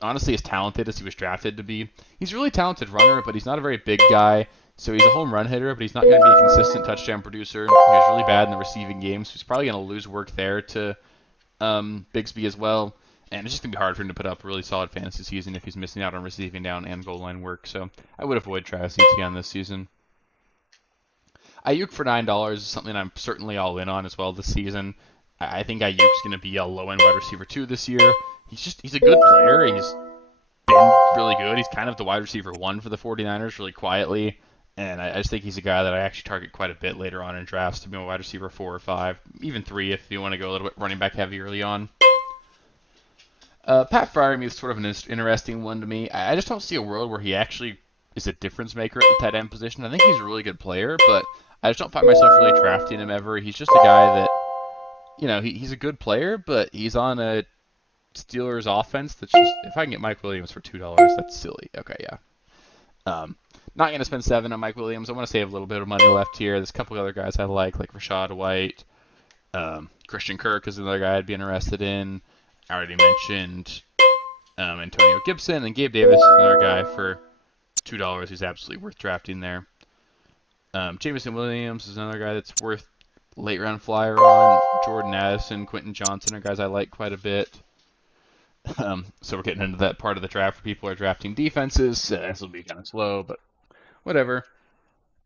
honestly as talented as he was drafted to be. He's a really talented runner, but he's not a very big guy. So he's a home run hitter, but he's not going to be a consistent touchdown producer. He was really bad in the receiving game, so he's probably going to lose work there to Bigsby as well. And it's just going to be hard for him to put up a really solid fantasy season if he's missing out on receiving down and goal line work. So I would avoid Travis Etienne this season. Ayuk for $9 is something I'm certainly all in on as well this season. I think Ayuk's going to be a low-end wide receiver 2 this year. He's a good player. He's been really good. He's kind of the wide receiver 1 for the 49ers really quietly. And I just think he's a guy that I actually target quite a bit later on in drafts to be a wide receiver 4 or 5, even 3 if you want to go a little bit running back heavy early on. Pat Freiermuth is sort of an interesting one to me. I just don't see a world where he actually is a difference maker at the tight end position. I think he's a really good player, but I just don't find myself really drafting him ever. He's just a guy that, he's a good player, but he's on a Steelers offense that's just, if I can get Mike Williams for $2, that's silly. Okay, yeah. Not going to spend 7 on Mike Williams. I want to save a little bit of money left here. There's a couple other guys I like Rachaad White. Christian Kirk is another guy I'd be interested in. I already mentioned Antonio Gibson, and Gabe Davis, another guy for $2 who's absolutely worth drafting there. Jameson Williams is another guy that's worth late round flyer on. Jordan Addison, Quentin Johnson are guys I like quite a bit. So we're getting into that part of the draft where people are drafting defenses. This will be kind of slow, but whatever.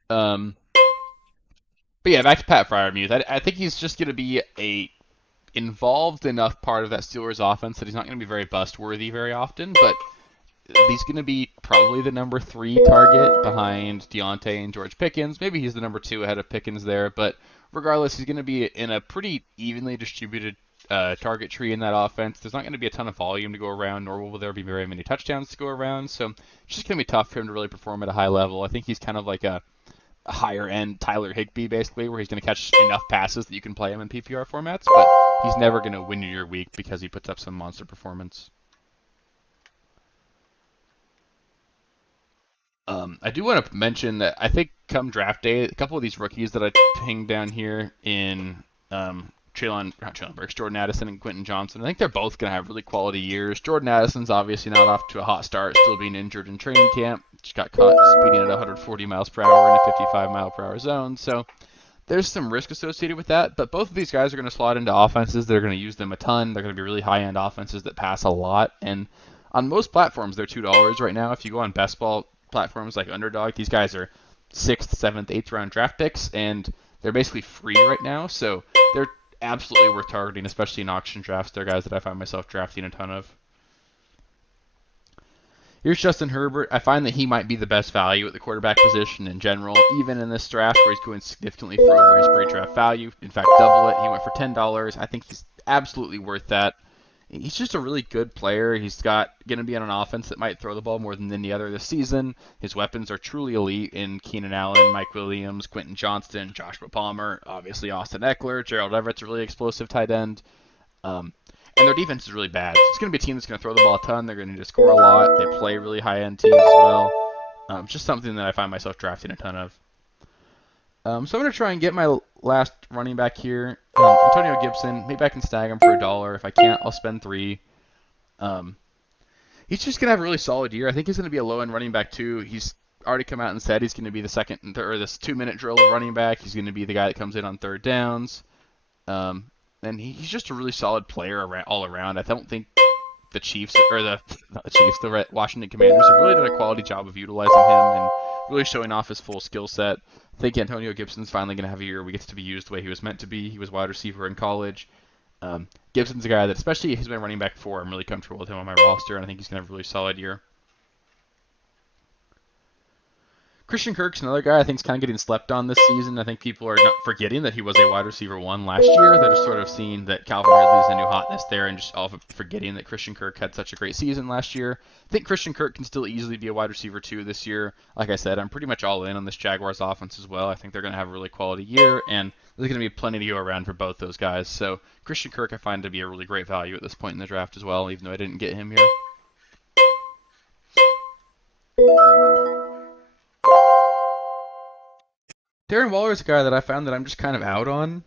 But yeah, back to Pat Freiermuth. I think he's just going to be a involved enough part of that Steelers offense that he's not going to be very bust worthy very often, but he's going to be probably the number 3 target behind Deontay and George Pickens. Maybe he's the number 2 ahead of Pickens there, but regardless, he's going to be in a pretty evenly distributed target tree in that offense. There's not going to be a ton of volume to go around, nor will there be very many touchdowns to go around, so it's just going to be tough for him to really perform at a high level. I think he's kind of like a higher end Tyler Higbee, basically, where he's going to catch enough passes that you can play him in PPR formats, but he's never going to win you your week because he puts up some monster performance. I do want to mention that I think come draft day, a couple of these rookies that I pinged down here in not Traylon Burks, Jordan Addison and Quentin Johnson, I think they're both going to have really quality years. Jordan Addison's obviously not off to a hot start, still being injured in training camp. Just got caught speeding at 140 miles per hour in a 55 mile per hour zone, so there's some risk associated with that, but both of these guys are going to slot into offenses. They're going to use them a ton. They're going to be really high-end offenses that pass a lot, and on most platforms, they're $2 right now. If you go on best ball platforms like Underdog, these guys are 6th, 7th, 8th round draft picks, and they're basically free right now, so they're absolutely worth targeting, especially in auction drafts. They're guys that I find myself drafting a ton of. Here's Justin Herbert. I find that he might be the best value at the quarterback position in general, even in this draft where he's going significantly for over his pre-draft value. In fact, double it. He went for $10. I think he's absolutely worth that. He's just a really good player. He's going to be on an offense that might throw the ball more than any other this season. His weapons are truly elite in Keenan Allen, Mike Williams, Quentin Johnston, Joshua Palmer, obviously Austin Eckler, Gerald Everett's a really explosive tight end. And their defense is really bad. So it's going to be a team that's going to throw the ball a ton. They're going to need to score a lot. They play really high-end teams as well. Just something that I find myself drafting a ton of. So I'm going to try and get my last running back here. Antonio Gibson. Maybe I can snag him for $1. If I can't, I'll spend $3. He's just going to have a really solid year. I think he's going to be a low-end running back too. He's already come out and said he's going to be the second and third, or this 2-minute drill of running back. He's going to be the guy that comes in on third downs. And he's just a really solid player all around. I don't think the Chiefs, or the Washington Commanders have really done a quality job of utilizing him and really showing off his full skill set. I think Antonio Gibson's finally going to have a year where he gets to be used the way he was meant to be. He was wide receiver in college. Gibson's a guy that, especially if he's been running back before, I'm really comfortable with him on my roster, and I think he's going to have a really solid year. Christian Kirk's another guy I think is kind of getting slept on this season. I think people are not forgetting that he was a wide receiver 1 last year. They're just sort of seeing that Calvin Ridley's the new hotness there and just all forgetting that Christian Kirk had such a great season last year. I think Christian Kirk can still easily be a wide receiver 2 this year. Like I said, I'm pretty much all in on this Jaguars offense as well. I think they're going to have a really quality year, and there's going to be plenty to go around for both those guys. So Christian Kirk I find to be a really great value at this point in the draft as well, even though I didn't get him here. Darren Waller is a guy that I found that I'm just kind of out on.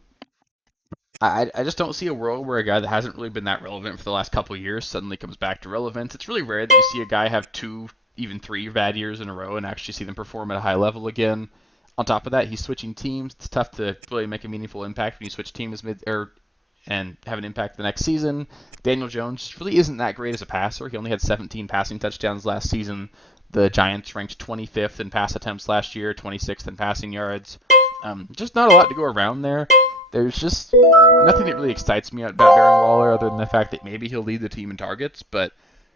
I just don't see a world where a guy that hasn't really been that relevant for the last couple of years suddenly comes back to relevance. It's really rare that you see a guy have 2, even 3 bad years in a row and actually see them perform at a high level again. On top of that, he's switching teams. It's tough to really make a meaningful impact when you switch teams and have an impact the next season. Daniel Jones really isn't that great as a passer. He only had 17 passing touchdowns last season. The Giants ranked 25th in pass attempts last year, 26th in passing yards. Just not a lot to go around there. There's just nothing that really excites me about Darren Waller other than the fact that maybe he'll lead the team in targets, but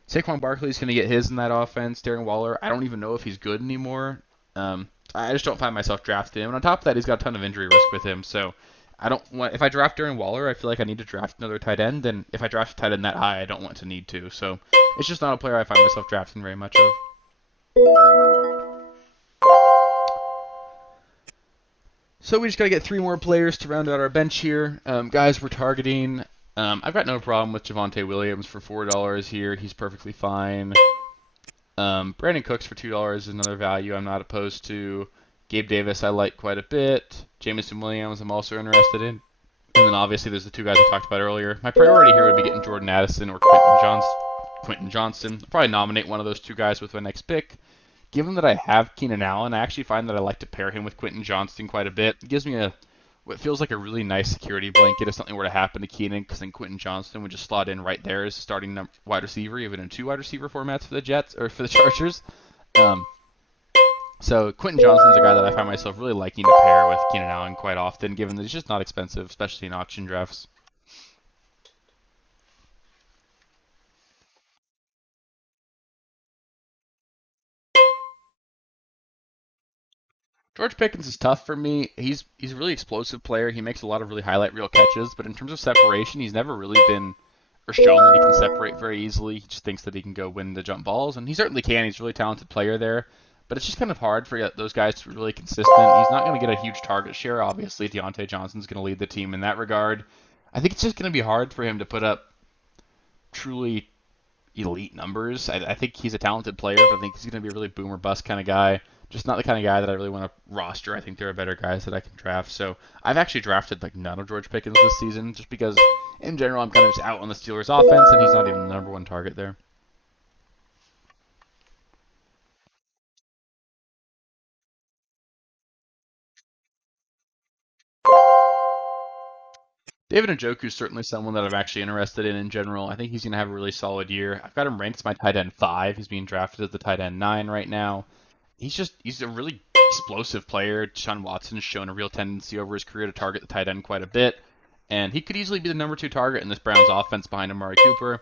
Saquon Barkley's going to get his in that offense. Darren Waller, I don't even know if he's good anymore. I just don't find myself drafting him. And on top of that, he's got a ton of injury risk with him, so if I draft Darren Waller, I feel like I need to draft another tight end, and if I draft a tight end that high, I don't want to need to. So it's just not a player I find myself drafting very much of. So we just got to get 3 more players to round out our bench here. Guys we're targeting. I've got no problem with Javonte Williams for $4 here. He's perfectly fine. Brandon Cooks for $2 is another value I'm not opposed to. Gabe Davis I like quite a bit. Jameson Williams I'm also interested in. And then obviously there's the 2 guys I talked about earlier. My priority here would be getting Jordan Addison or Quentin Johnston. I'll probably nominate one of those 2 guys with my next pick. Given that I have Keenan Allen, I actually find that I like to pair him with Quentin Johnston quite a bit. It gives me what feels like a really nice security blanket if something were to happen to Keenan, because then Quentin Johnston would just slot in right there as starting wide receiver, even in 2 wide receiver formats for the Jets or for the Chargers. So Quentin Johnston's a guy that I find myself really liking to pair with Keenan Allen quite often, given that he's just not expensive, especially in auction drafts. George Pickens is tough for me. He's a really explosive player. He makes a lot of really highlight reel catches, but in terms of separation, he's never really been or shown that he can separate very easily. He just thinks that he can go win the jump balls, and he certainly can. He's a really talented player there. but it's just kind of hard for those guys to be really consistent. He's not going to get a huge target share. Obviously, Deontay Johnson's going to lead the team in that regard. I think it's just going to be hard for him to put up truly elite numbers. I think he's a talented player, but I think he's going to be a really boomer bust kind of guy. Just not the kind of guy that I really want to roster. I think there are better guys that I can draft. So I've actually drafted like none of George Pickens this season, just because in general I'm kind of just out on the Steelers' offense, and he's not even the number one target there. David Njoku is certainly someone that I'm actually interested in general. I think he's going to have a really solid year. I've got him ranked as my tight end 5. He's being drafted as the tight end 9 right now. He's a really explosive player. Deshaun Watson's shown a real tendency over his career to target the tight end quite a bit, and he could easily be the number 2 target in this Browns offense behind Amari Cooper.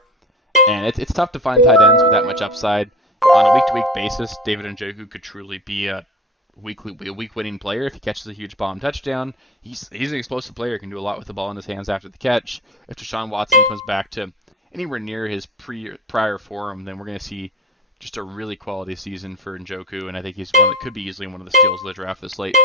And it's tough to find tight ends with that much upside. On a week-to-week basis, David Njoku could truly be a week-winning player if he catches a huge bomb touchdown. He's an explosive player, can do a lot with the ball in his hands after the catch. If Deshaun Watson comes back to anywhere near his prior form, then we're going to see just a really quality season for Njoku, and I think he's one that could be easily one of the steals of the draft this late.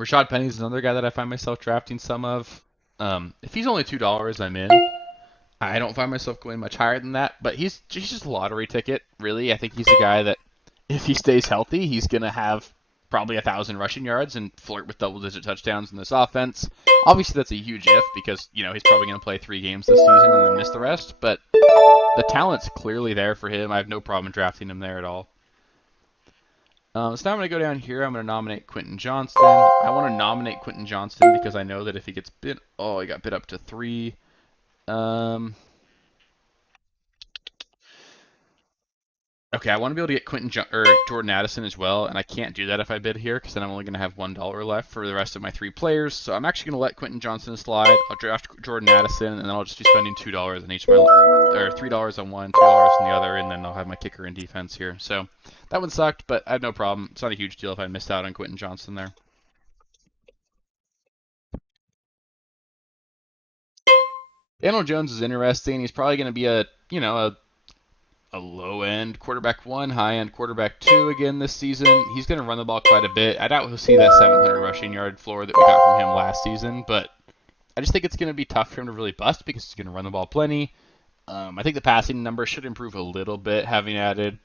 Rashad Penny is another guy that I find myself drafting some of. If he's only $2, I'm in. I don't find myself going much higher than that, but he's just a lottery ticket, really. I think he's a guy that, if he stays healthy, he's going to have probably 1,000 rushing yards and flirt with double-digit touchdowns in this offense. Obviously, that's a huge if because, he's probably going to play 3 games this season and then miss the rest, but the talent's clearly there for him. I have no problem drafting him there at all. So now I'm going to go down here. I'm going to nominate Quentin Johnston. I want to nominate Quentin Johnston because I know that if he gets bid, he got bid up to 3. Okay, I want to be able to get Jordan Addison as well, and I can't do that if I bid here because then I'm only going to have $1 left for the rest of my 3 players. So I'm actually going to let Quentin Johnston slide. I'll draft Jordan Addison, and then I'll just be spending $2 on each of my, or $3 on one, $2 on the other, and then I'll have my kicker and defense here. So that one sucked, but I have no problem. It's not a huge deal if I missed out on Quentin Johnston there. Daniel Jones is interesting. He's probably going to be a low end quarterback 1, high end quarterback 2 again this season. He's going to run the ball quite a bit. I doubt we'll see that 700 rushing yard floor that we got from him last season, but I just think it's going to be tough for him to really bust because he's going to run the ball plenty. I think the passing number should improve a little bit having added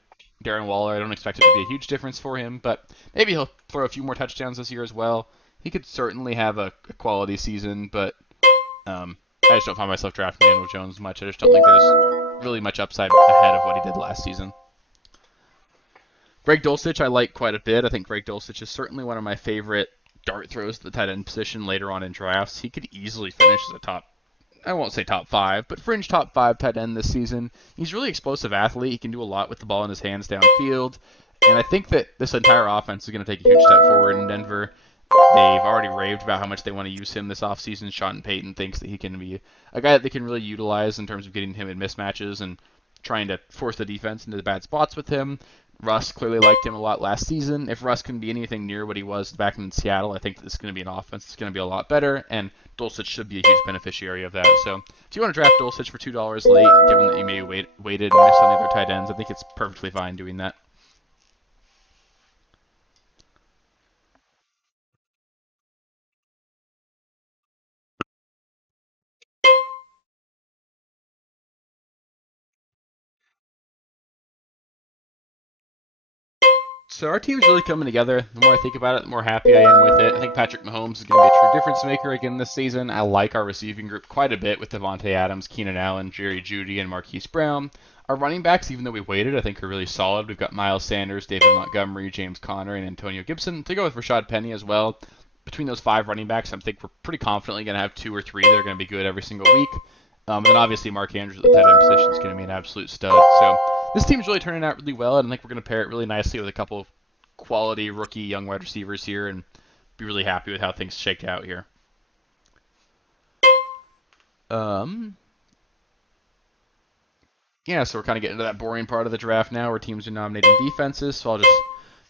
Darren Waller. I don't expect it to be a huge difference for him, but maybe he'll throw a few more touchdowns this year as well. He could certainly have a quality season, but I just don't find myself drafting Daniel Jones much. I just don't think there's really much upside ahead of what he did last season. Greg Dulcich I like quite a bit. I think Greg Dulcich is certainly one of my favorite dart throws to the tight end position later on in drafts. He could easily finish as a I won't say top 5, but fringe top 5 tight end this season. He's a really explosive athlete. He can do a lot with the ball in his hands downfield. And I think that this entire offense is going to take a huge step forward in Denver. They've already raved about how much they want to use him this offseason. Sean Payton thinks that he can be a guy that they can really utilize in terms of getting him in mismatches and trying to force the defense into the bad spots with him. Russ clearly liked him a lot last season. If Russ can be anything near what he was back in Seattle, I think this is going to be an offense that's going to be a lot better, and Dulcich should be a huge beneficiary of that. So if you want to draft Dulcich for $2 late, given that you may waited and missed on the other tight ends, I think it's perfectly fine doing that. So our team's really coming together. The more I think about it, the more happy I am with it. I think Patrick Mahomes is going to be a true difference maker again this season. I like our receiving group quite a bit with Devontae Adams, Keenan Allen, Jerry Jeudy, and Marquise Brown. Our running backs, even though we waited, I think are really solid. We've got Miles Sanders, David Montgomery, James Conner, and Antonio Gibson. To go with Rashad Penny as well. Between those 5 running backs, I think we're pretty confidently going to have 2 or 3 that are going to be good every single week. And then obviously Mark Andrews at the tight end position is going to be an absolute stud. So this team's really turning out really well, and I think we're going to pair it really nicely with a couple of quality rookie young wide receivers here and be really happy with how things shake out here. Yeah, so we're kind of getting to that boring part of the draft now where teams are nominating defenses, so I'll just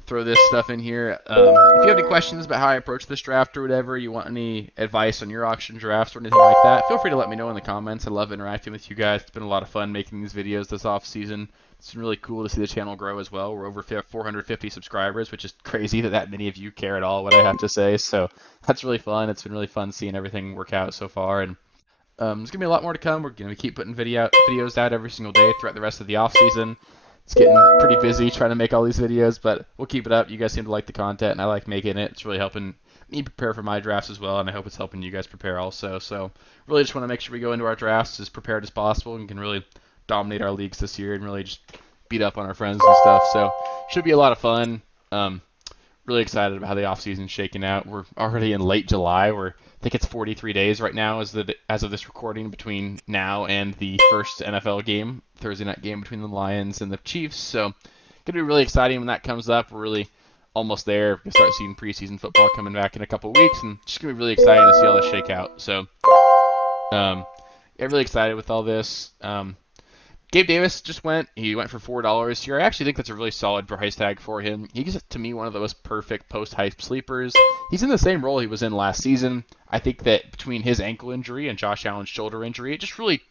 throw this stuff in here. If you have any questions about how I approach this draft or whatever, you want any advice on your auction drafts or anything like that, feel free to let me know in the comments. I love interacting with you guys. It's been a lot of fun making these videos this off season. It's been really cool to see the channel grow as well. We're over 450 subscribers, which is crazy that many of you care at all what I have to say. So that's really fun. It's been really fun seeing everything work out so far, and there's gonna be a lot more to come. We're gonna keep putting videos out every single day throughout the rest of the off season. It's getting pretty busy trying to make all these videos, but we'll keep it up. You guys seem to like the content, and I like making it. It's really helping me prepare for my drafts as well, and I hope it's helping you guys prepare also. So really just want to make sure we go into our drafts as prepared as possible and can really dominate our leagues this year and really just beat up on our friends and stuff. So should be a lot of fun. Really excited about how the offseason's shaking out. We're already in late July. I think it's 43 days right now as of this recording between now and the first NFL game, Thursday night game between the Lions and the Chiefs. So gonna be really exciting when that comes up. We're really almost there. We're gonna start seeing preseason football coming back in a couple weeks, and just gonna be really exciting to see all this shake out. So yeah, really excited with all this. Gabe Davis just went. He went for $4 here. I actually think that's a really solid price tag for him. He's, to me, one of the most perfect post-hype sleepers. He's in the same role he was in last season. I think that between his ankle injury and Josh Allen's shoulder injury, it just really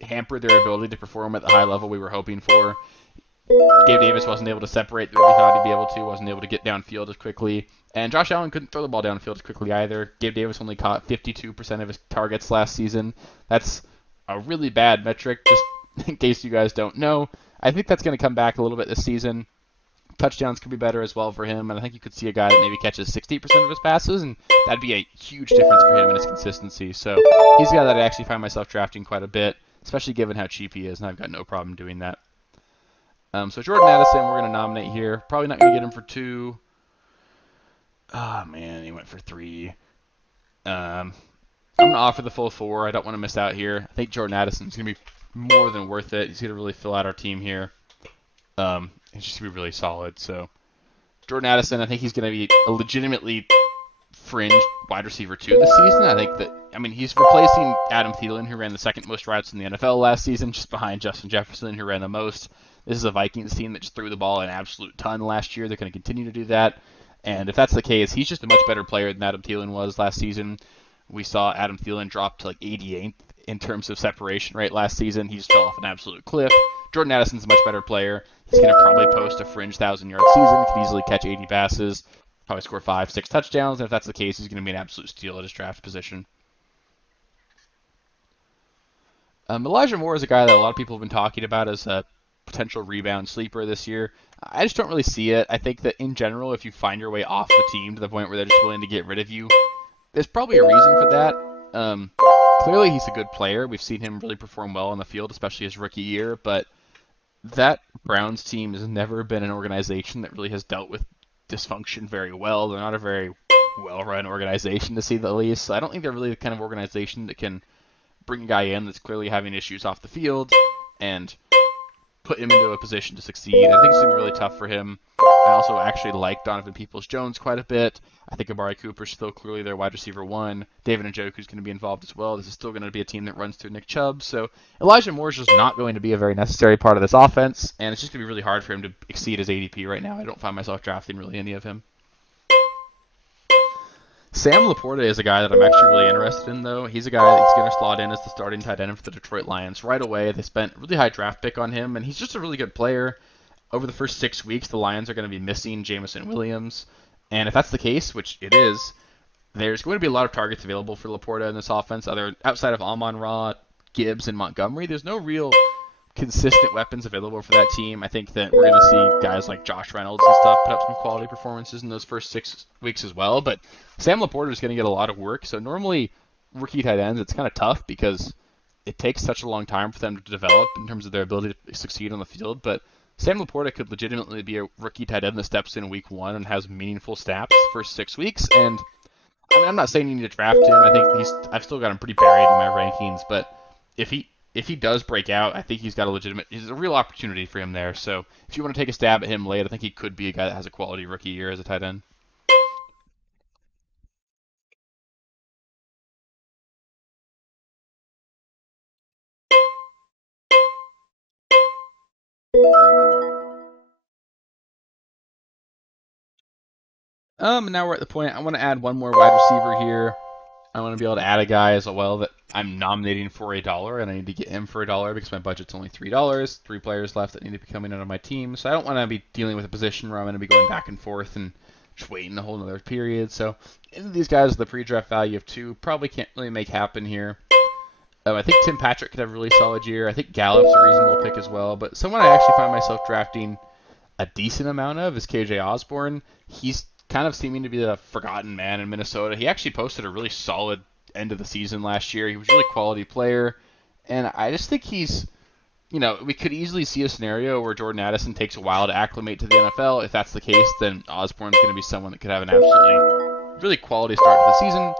hampered their ability to perform at the high level we were hoping for. Gabe Davis wasn't able to separate the way we thought he'd be able to, wasn't able to get downfield as quickly. And Josh Allen couldn't throw the ball downfield as quickly either. Gabe Davis only caught 52% of his targets last season. That's a really bad metric, just in case you guys don't know. I think that's going to come back a little bit this season. Touchdowns could be better as well for him, and I think you could see a guy that maybe catches 60% of his passes, and that'd be a huge difference for him in his consistency. So he's a guy that I actually find myself drafting quite a bit, especially given how cheap he is, and I've got no problem doing that. So Jordan Addison, we're going to nominate here. Probably not going to get him for 2. Oh, man, he went for 3. I'm going to offer the full 4. I don't want to miss out here. I think Jordan Addison's going to be more than worth it. He's going to really fill out our team here. He's just going to be really solid. So Jordan Addison, I think he's going to be a legitimately fringe wide receiver 2 this season. I think that, he's replacing Adam Thielen, who ran the second most routes in the NFL last season, just behind Justin Jefferson, who ran the most. This is a Vikings team that just threw the ball an absolute ton last year. They're going to continue to do that. And if that's the case, he's just a much better player than Adam Thielen was last season. We saw Adam Thielen drop to like 88th in terms of separation rate last season. He just fell off an absolute cliff. Jordan Addison's a much better player. He's going to probably post a fringe 1,000-yard season. Could easily catch 80 passes. Probably score 5-6 touchdowns. And if that's the case, he's going to be an absolute steal at his draft position. Elijah Moore is a guy that a lot of people have been talking about as a potential rebound sleeper this year. I just don't really see it. I think that in general, if you find your way off the team to the point where they're just willing to get rid of you, there's probably a reason for that. Clearly, he's a good player. We've seen him really perform well on the field, especially his rookie year. But that Browns team has never been an organization that really has dealt with dysfunction very well. They're not a very well-run organization, to say the least. So I don't think they're really the kind of organization that can bring a guy in that's clearly having issues off the field and put him into a position to succeed. I think it's going to be really tough for him. I also actually like Donovan Peoples-Jones quite a bit. I think Amari Cooper's still clearly their wide receiver 1. David Njoku's going to be involved as well. This is still going to be a team that runs through Nick Chubb. So Elijah Moore is just not going to be a very necessary part of this offense, and it's just going to be really hard for him to exceed his ADP right now. I don't find myself drafting really any of him. Sam Laporta is a guy that I'm actually really interested in, though. He's a guy that's going to slot in as the starting tight end for the Detroit Lions right away. They spent a really high draft pick on him, and he's just a really good player. Over the first 6 weeks, the Lions are going to be missing Jameson Williams, and if that's the case, which it is, there's going to be a lot of targets available for Laporta in this offense. Outside of Amon-Ra, Gibbs, and Montgomery, there's no real consistent weapons available for that team. I think that we're going to see guys like Josh Reynolds and stuff put up some quality performances in those first 6 weeks as well. But Sam Laporta is going to get a lot of work. So normally rookie tight ends, it's kind of tough because it takes such a long time for them to develop in terms of their ability to succeed on the field. But Sam Laporta could legitimately be a rookie tight end that steps in week 1 and has meaningful snaps the first 6 weeks. And I'm not saying you need to draft him. I think I've still got him pretty buried in my rankings. But if he does break out, I think he's a real opportunity for him there. So if you want to take a stab at him late, I think he could be a guy that has a quality rookie year as a tight end. Now we're at the point I want to add one more wide receiver here. I want to be able to add a guy as well that I'm nominating for $1, and I need to get him for $1 because my budget's only $3. 3 players left that need to be coming out of my team, so I don't want to be dealing with a position where I'm going to be going back and forth and just waiting a whole another period. So these guys with the pre-draft value of 2 probably can't really make happen here. I think Tim Patrick could have a really solid year. I think Gallup's a reasonable pick as well, but someone I actually find myself drafting a decent amount of is KJ Osborne. He's kind of seeming to be the forgotten man in Minnesota. He actually posted a really solid end of the season last year. He was a really quality player, and I just think he's, we could easily see a scenario where Jordan Addison takes a while to acclimate to the NFL. If that's the case, then Osborne's going to be someone that could have an absolutely really quality start to the season.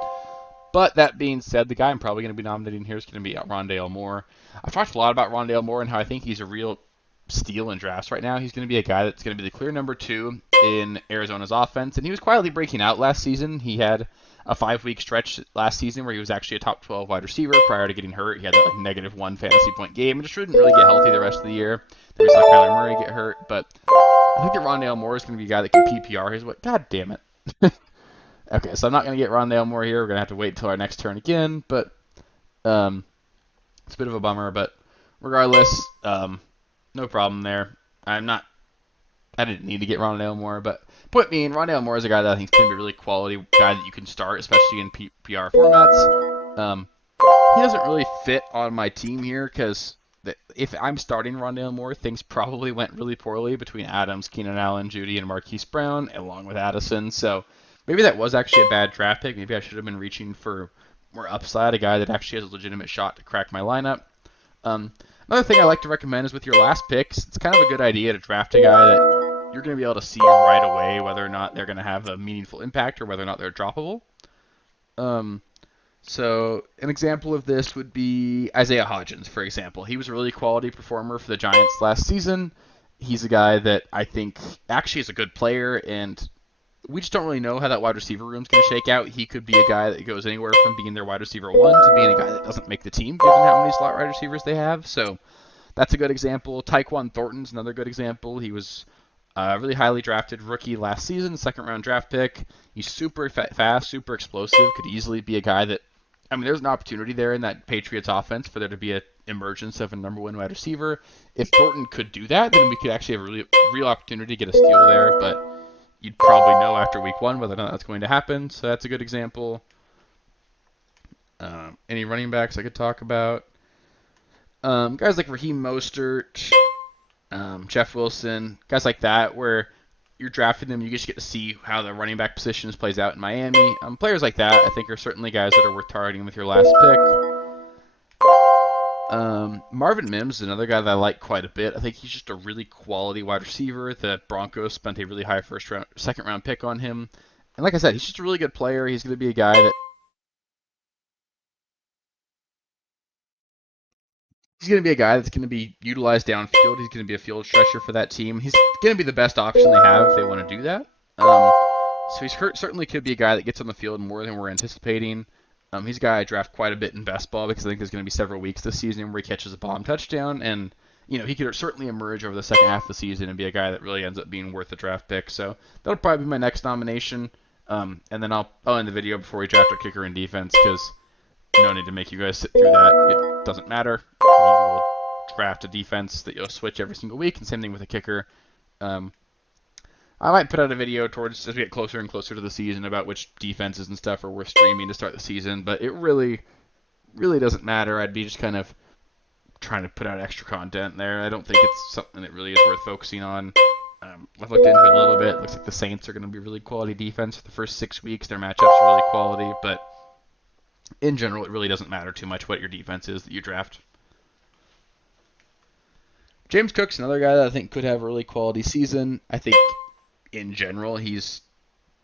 But that being said, the guy I'm probably going to be nominating here is going to be Rondale Moore. I've talked a lot about Rondale Moore and how I think he's a real steal in drafts right now. He's going to be a guy that's going to be the clear number 2 in Arizona's offense, and he was quietly breaking out last season. He had a 5-week stretch last season where he was actually a top 12 wide receiver prior to getting hurt. He had that -1 fantasy point game and just didn't really get healthy the rest of the year. Then we saw Kyler Murray get hurt, but I think that Rondale Moore is going to be a guy that can PPR his way. God damn it. Okay, so I'm not going to get Rondale Moore here. We're going to have to wait until our next turn again, but it's a bit of a bummer. But regardless, no problem there. I didn't need to get Rondale Moore, but point being, Rondale Moore is a guy that I think is going to be a really quality guy that you can start, especially in PPR formats. He doesn't really fit on my team here because if I'm starting Rondale Moore, things probably went really poorly between Adams, Keenan Allen, Judy, and Marquise Brown, along with Addison. So maybe that was actually a bad draft pick. Maybe I should have been reaching for more upside, a guy that actually has a legitimate shot to crack my lineup. Another thing I like to recommend is with your last picks, it's kind of a good idea to draft a guy that you're going to be able to see right away whether or not they're going to have a meaningful impact or whether or not they're droppable. So an example of this would be Isaiah Hodgins, for example. He was a really quality performer for the Giants last season. He's a guy that I think actually is a good player, and we just don't really know how that wide receiver room is going to shake out. He could be a guy that goes anywhere from being their wide receiver 1 to being a guy that doesn't make the team, given how many slot wide receivers they have. So that's a good example. Tyquan Thornton's another good example. He was a really highly drafted rookie last season, 2nd-round draft pick. He's super fast, super explosive, could easily be a guy that, there's an opportunity there in that Patriots offense for there to be an emergence of a number 1 wide receiver. If Thornton could do that, then we could actually have a real opportunity to get a steal there, but you'd probably know after week 1 whether or not that's going to happen, so that's a good example. Any running backs I could talk about? Guys like Raheem Mostert, Jeff Wilson, guys like that, where you're drafting them, you just get to see how the running back positions plays out in Miami. Players like that, I think, are certainly guys that are worth targeting with your last pick. Marvin Mims is another guy that I like quite a bit. I think he's just a really quality wide receiver. The Broncos spent a really high 2nd-round pick on him. And like I said, he's just a really good player. He's going to be a guy that he's going to be a guy that's going to be utilized downfield. He's going to be a field stretcher for that team. He's going to be the best option they have if they want to do that. So he certainly could be a guy that gets on the field more than we're anticipating. He's a guy I draft quite a bit in best ball because I think there's going to be several weeks this season where he catches a bomb touchdown, and he could certainly emerge over the second half of the season and be a guy that really ends up being worth a draft pick. So that'll probably be my next nomination. And then I'll end the video before we draft our kicker and defense because no need to make you guys sit through that. It doesn't matter. You will draft a defense that you'll switch every single week, and same thing with a kicker. I might put out a video as we get closer and closer to the season about which defenses and stuff are worth streaming to start the season, but it really doesn't matter. I'd be just kind of trying to put out extra content there. I don't think it's something that really is worth focusing on. I've looked into it a little bit. It looks like the Saints are going to be really quality defense for the first 6 weeks. Their matchups are really quality, but in general, it really doesn't matter too much what your defense is that you draft. James Cook's another guy that I think could have a really quality season. I think in general, he's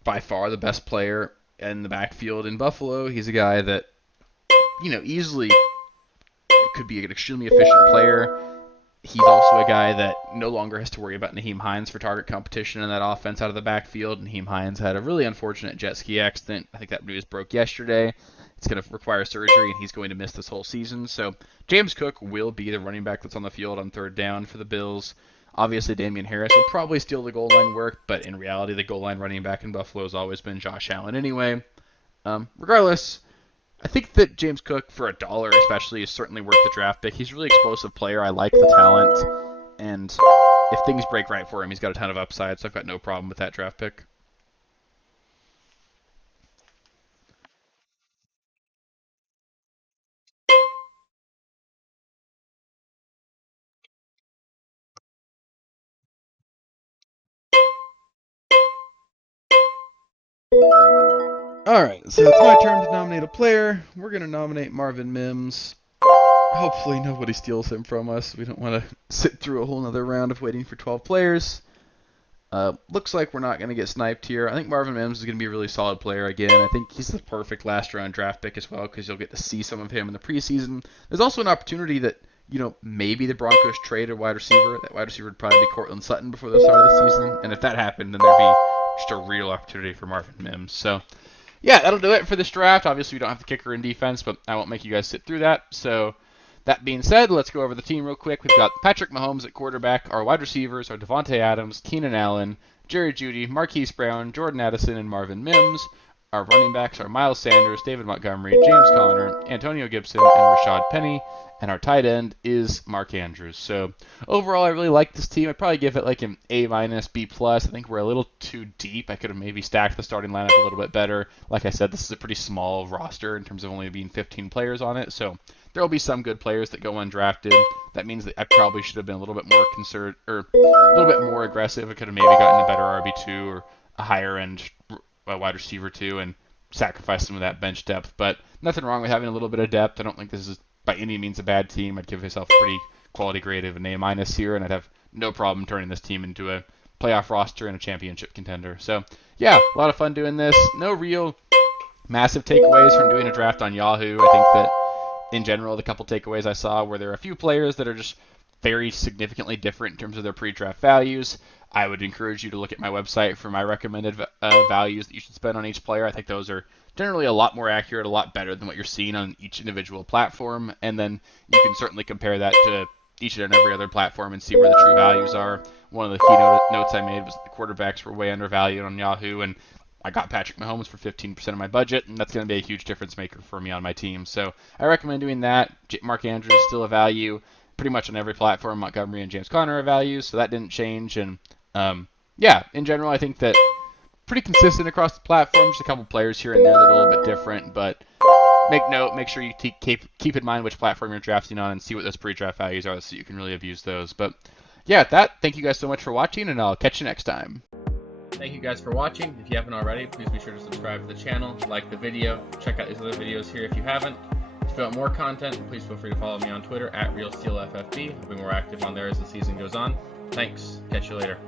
by far the best player in the backfield in Buffalo. He's a guy that, easily could be an extremely efficient player. He's also a guy that no longer has to worry about Nyheim Hines for target competition in that offense out of the backfield. Nyheim Hines had a really unfortunate jet ski accident. I think that news broke yesterday. It's going to require surgery, and he's going to miss this whole season. So James Cook will be the running back that's on the field on 3rd down for the Bills. Obviously, Damian Harris will probably steal the goal line work, but in reality, the goal line running back in Buffalo has always been Josh Allen anyway. Regardless, I think that James Cook, for $1 especially, is certainly worth the draft pick. He's a really explosive player. I like the talent, and if things break right for him, he's got a ton of upside, so I've got no problem with that draft pick. All right, so it's my turn to nominate a player. We're going to nominate Marvin Mims. Hopefully nobody steals him from us. We don't want to sit through a whole nother round of waiting for 12 players. Looks like we're not going to get sniped here. I think Marvin Mims is going to be a really solid player again. I think he's the perfect last round draft pick as well because you'll get to see some of him in the preseason. There's also an opportunity that, maybe the Broncos trade a wide receiver. That wide receiver would probably be Cortland Sutton before the start of the season. And if that happened, then there'd be just a real opportunity for Marvin Mims. So, yeah, that'll do it for this draft. Obviously, we don't have the kicker in defense, but I won't make you guys sit through that. So, that being said, let's go over the team real quick. We've got Patrick Mahomes at quarterback. Our wide receivers are Devontae Adams, Keenan Allen, Jerry Jeudy, Marquise Brown, Jordan Addison, and Marvin Mims. Our running backs are Miles Sanders, David Montgomery, James Conner, Antonio Gibson, and Rashad Penny. And our tight end is Mark Andrews. So overall, I really like this team. I'd probably give it like an A-, B+. I think we're a little too deep. I could have maybe stacked the starting lineup a little bit better. Like I said, this is a pretty small roster in terms of only being 15 players on it. So there will be some good players that go undrafted. That means that I probably should have been a little bit more a little bit more aggressive. I could have maybe gotten a better RB2 or a higher end wide receiver 2 and sacrificed some of that bench depth. But nothing wrong with having a little bit of depth. I don't think this is by any means a bad team. I'd give myself a pretty quality grade of an A- here, and I'd have no problem turning this team into a playoff roster and a championship contender. So, yeah, a lot of fun doing this. No real massive takeaways from doing a draft on Yahoo. I think that, in general, the couple takeaways I saw were there are a few players that are just very significantly different in terms of their pre-draft values. I would encourage you to look at my website for my recommended values that you should spend on each player. I think those are generally a lot more accurate, a lot better than what you're seeing on each individual platform. And then you can certainly compare that to each and every other platform and see where the true values are. One of the key notes I made was that the quarterbacks were way undervalued on Yahoo, and I got Patrick Mahomes for 15% of my budget, and that's going to be a huge difference maker for me on my team. So I recommend doing that. Mark Andrews is still a value. Pretty much on every platform, Montgomery and James Conner are values, so that didn't change. And yeah, in general, I think that pretty consistent across the platform. Just a couple players here and there that are a little bit different, but make sure you keep in mind which platform you're drafting on and see what those pre-draft values are so you can really abuse those. But yeah, thank you guys so much for watching, and I'll catch you next time. Thank you guys for watching. If you haven't already, please be sure to subscribe to the channel, like the video, check out these other videos here if you haven't. If you want more content, please feel free to follow me on Twitter at RealSteelFFB. I'll be more active on there as the season goes on. Thanks. Catch you later.